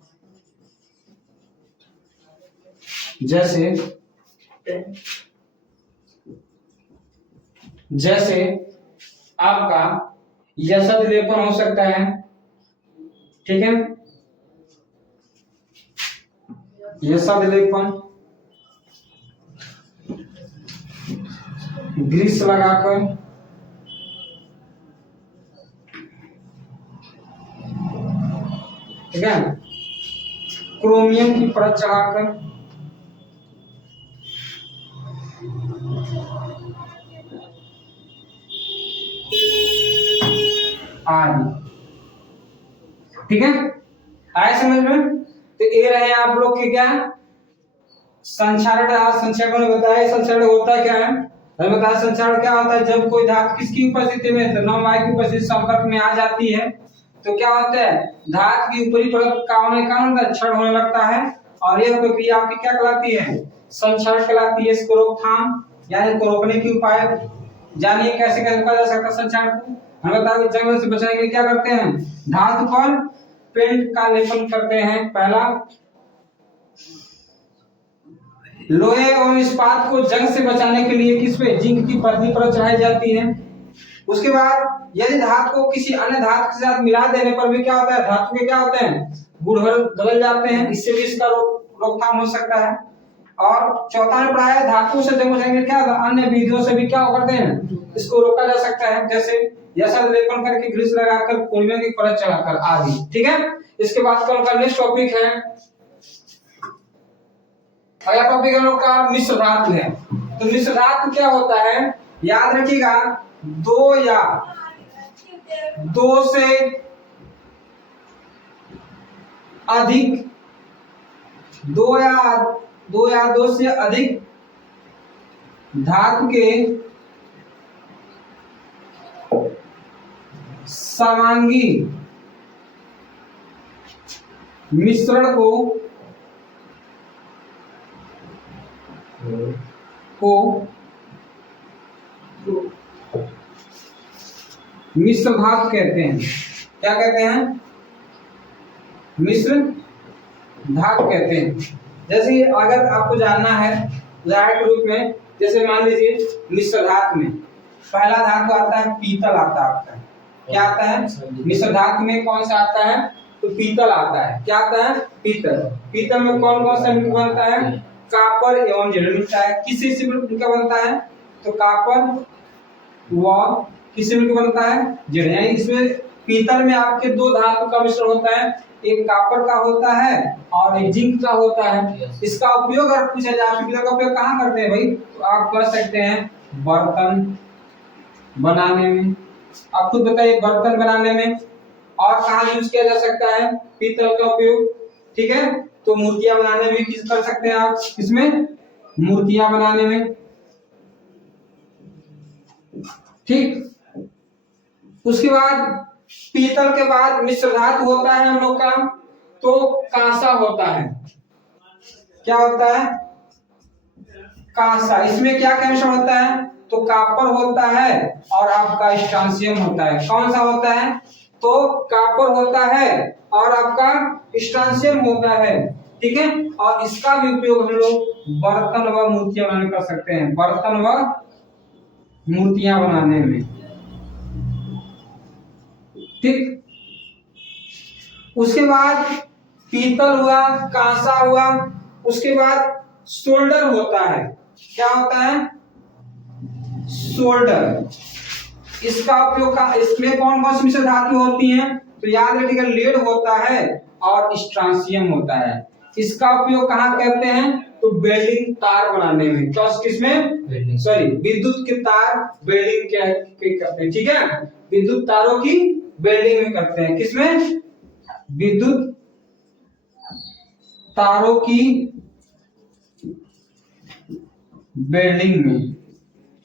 जैसे आपका यसद लेपन हो सकता है। ठीक है। यसद लेपन ग्रीस लगाकर ठीक है, क्रोमियम की परत चढ़ाकर आदि। ठीक है। आए समझ में? तो ये रहे आप लोग के क्या संक्षारण। आज संक्षारण में बताया संक्षारण होता क्या है। हमें बताया संक्षारण क्या होता है, जब कोई धातु किसकी उपस्थिति में तनाव वायु की उपस्थिति संपर्क में आ जाती है तो क्या होता है, धातु की ऊपरी परत का होने का कारण क्षरण होने लगता है और यह प्रक्रिया आपकी क्या कहलाती है, संक्षारण कहलाती है। इसको रोकथाम यानी को रोकने की उपाय जानिए कैसे कैसे रोका जा सकता है संक्षारण को। हम बताओ जंग से बचाने के लिए क्या करते हैं, धातु पर पेंट का लेपन करते हैं। पहला, लोहे और इस्पात को जंग से बचाने के लिए किस पे जिंक की पतली परत चढ़ाई जाती है। उसके बाद यदि धातु को किसी अन्य धातु के साथ मिला देने पर भी क्या होता है, धातु के क्या होते हैं गुणधर्म बदल जाते हैं। इससे भी इसका रोकथाम हो सकता है। और चौथा में पढ़ा है धातु से जंग बचाने के क्या अन्य विधियों से भी क्या करते हैं, इसको रोका जा सकता है। जैसे यसद लेपन करके ग्रीस लगाकर क्रोमियम की परत चढ़ाकर आदि। ठीक है। इसके बाद कल का नेक्स्ट टॉपिक है, अगला टॉपिक हम लोग का मिश्र धातु है। तो मिश्र धातु क्या होता है, याद रखिएगा दो या दो से अधिक धातु के समांगी मिश्रण को मिश्र धातु कहते हैं। क्या कहते हैं, मिश्र धातु कहते हैं। जैसे अगर आपको जानना है उदाहरण के रूप में, जैसे मान लीजिए मिश्र धातु में पहला धातु आता है पीतल आता है आपका। क्या आता है मिश्र धातु में, कौन सा आता है, तो पीतल आता है। क्या आता है, पीतल। पीतल में कौन कौन सा मिश्र बनता है, कॉपर एवं जड़ मिलता है। किसी से मिलकर बनता है, तो कॉपर व किसी मिलकर बनता है जड़। यानी इसमें पीतल में आपके दो धातु का मिश्रण होता है, एक कॉपर का होता है और एक जिंक का होता है। इसका उपयोग अगर पूछा जाए पीतल का उपयोग कहाँ करते हैं भाई, तो आप कर सकते हैं बर्तन बनाने में, आप खुद बताइए, बर्तन बनाने में। और कहाँ यूज किया जा सकता है पीतल का उपयोग, ठीक है। तो मूर्तियां बनाने में भी किस कर सकते हैं आप, इसमें मूर्तियां बनाने में, ठीक। उसके बाद पीतल के बाद मिश्र धातु होता है हम लोग का, तो कांसा होता है। क्या होता है, कांसा। इसमें क्या कैल्शियम होता है, तो कॉपर होता है और आपका स्ट्रांसियम होता है। कौन सा होता है, तो कॉपर होता है और आपका स्ट्रांसियम होता है, ठीक है। और इसका भी उपयोग हम लोग बर्तन व मूर्तियां बनाने में कर सकते हैं, बर्तन व मूर्तियां बनाने में, ठीक। उसके बाद पीतल हुआ, कांसा हुआ, उसके बाद सोल्डर होता है। क्या होता है, सोल्डर। इसका उपयोग का, इसमें कौन कौन सी मिश्र धातु होती हैं, तो याद रखिएगा, लेड होता है और स्ट्रांसियम होता है। इसका उपयोग कहाँ करते हैं, तो वेल्डिंग तार बनाने में, तो किसमें, सॉरी, विद्युत के तार वेल्डिंग के करते हैं, ठीक है। विद्युत तारों की वेल्डिंग में करते हैं, किसमें, विद्युत तारों की वेल्डिंग में।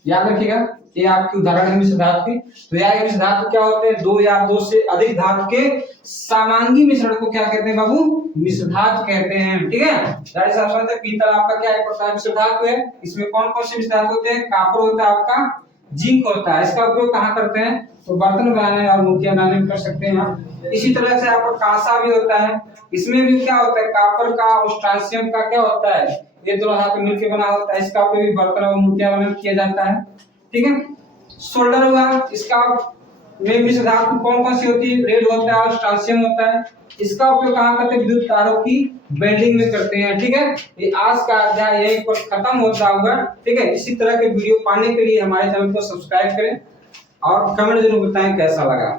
याद रखिएगा, ये आपकी उदाहरण है मिश्र धातु की। तो यार मिश्र धातु क्या होते हैं, दो या दो से अधिक धातु के समांगी मिश्रण को क्या कहते हैं बाबू, मिश्र धातु कहते हैं, ठीक है। पीतल आपका क्या एक प्रकार मिश्र धातु है। इसमें कौन कौन से मिश्र धातु होते हैं, कॉपर होता है, आपका जिंक होता है। इसका उपयोग कहाँ करते हैं, तो बर्तन बनाने और मूर्तियां बनाने में कर सकते हैं आप। इसी तरह से आपका कांसा भी होता है। इसमें भी क्या होता है, कॉपर का और स्ट्रांसियम का क्या होता है, ये दोनों धातु मिलकर बना होता है। इसका उपयोग भी बर्तन और मूर्तियां बनाने में किया जाता है, ठीक है। सोल्डर हुआ, इसका में मिश्र धातु कौन कौन सी होती है, लेड होता है और स्ट्रांसियम होता है। इसका उपयोग कहाँ करते हैं, विद्युत तारों की वेल्डिंग में करते हैं, ठीक है। ये आज का अध्याय यहीं पर खत्म होता होगा, ठीक है। इसी तरह के वीडियो पाने के लिए हमारे चैनल को सब्सक्राइब करें और कमेंट जरूर बताएं कैसा लगा।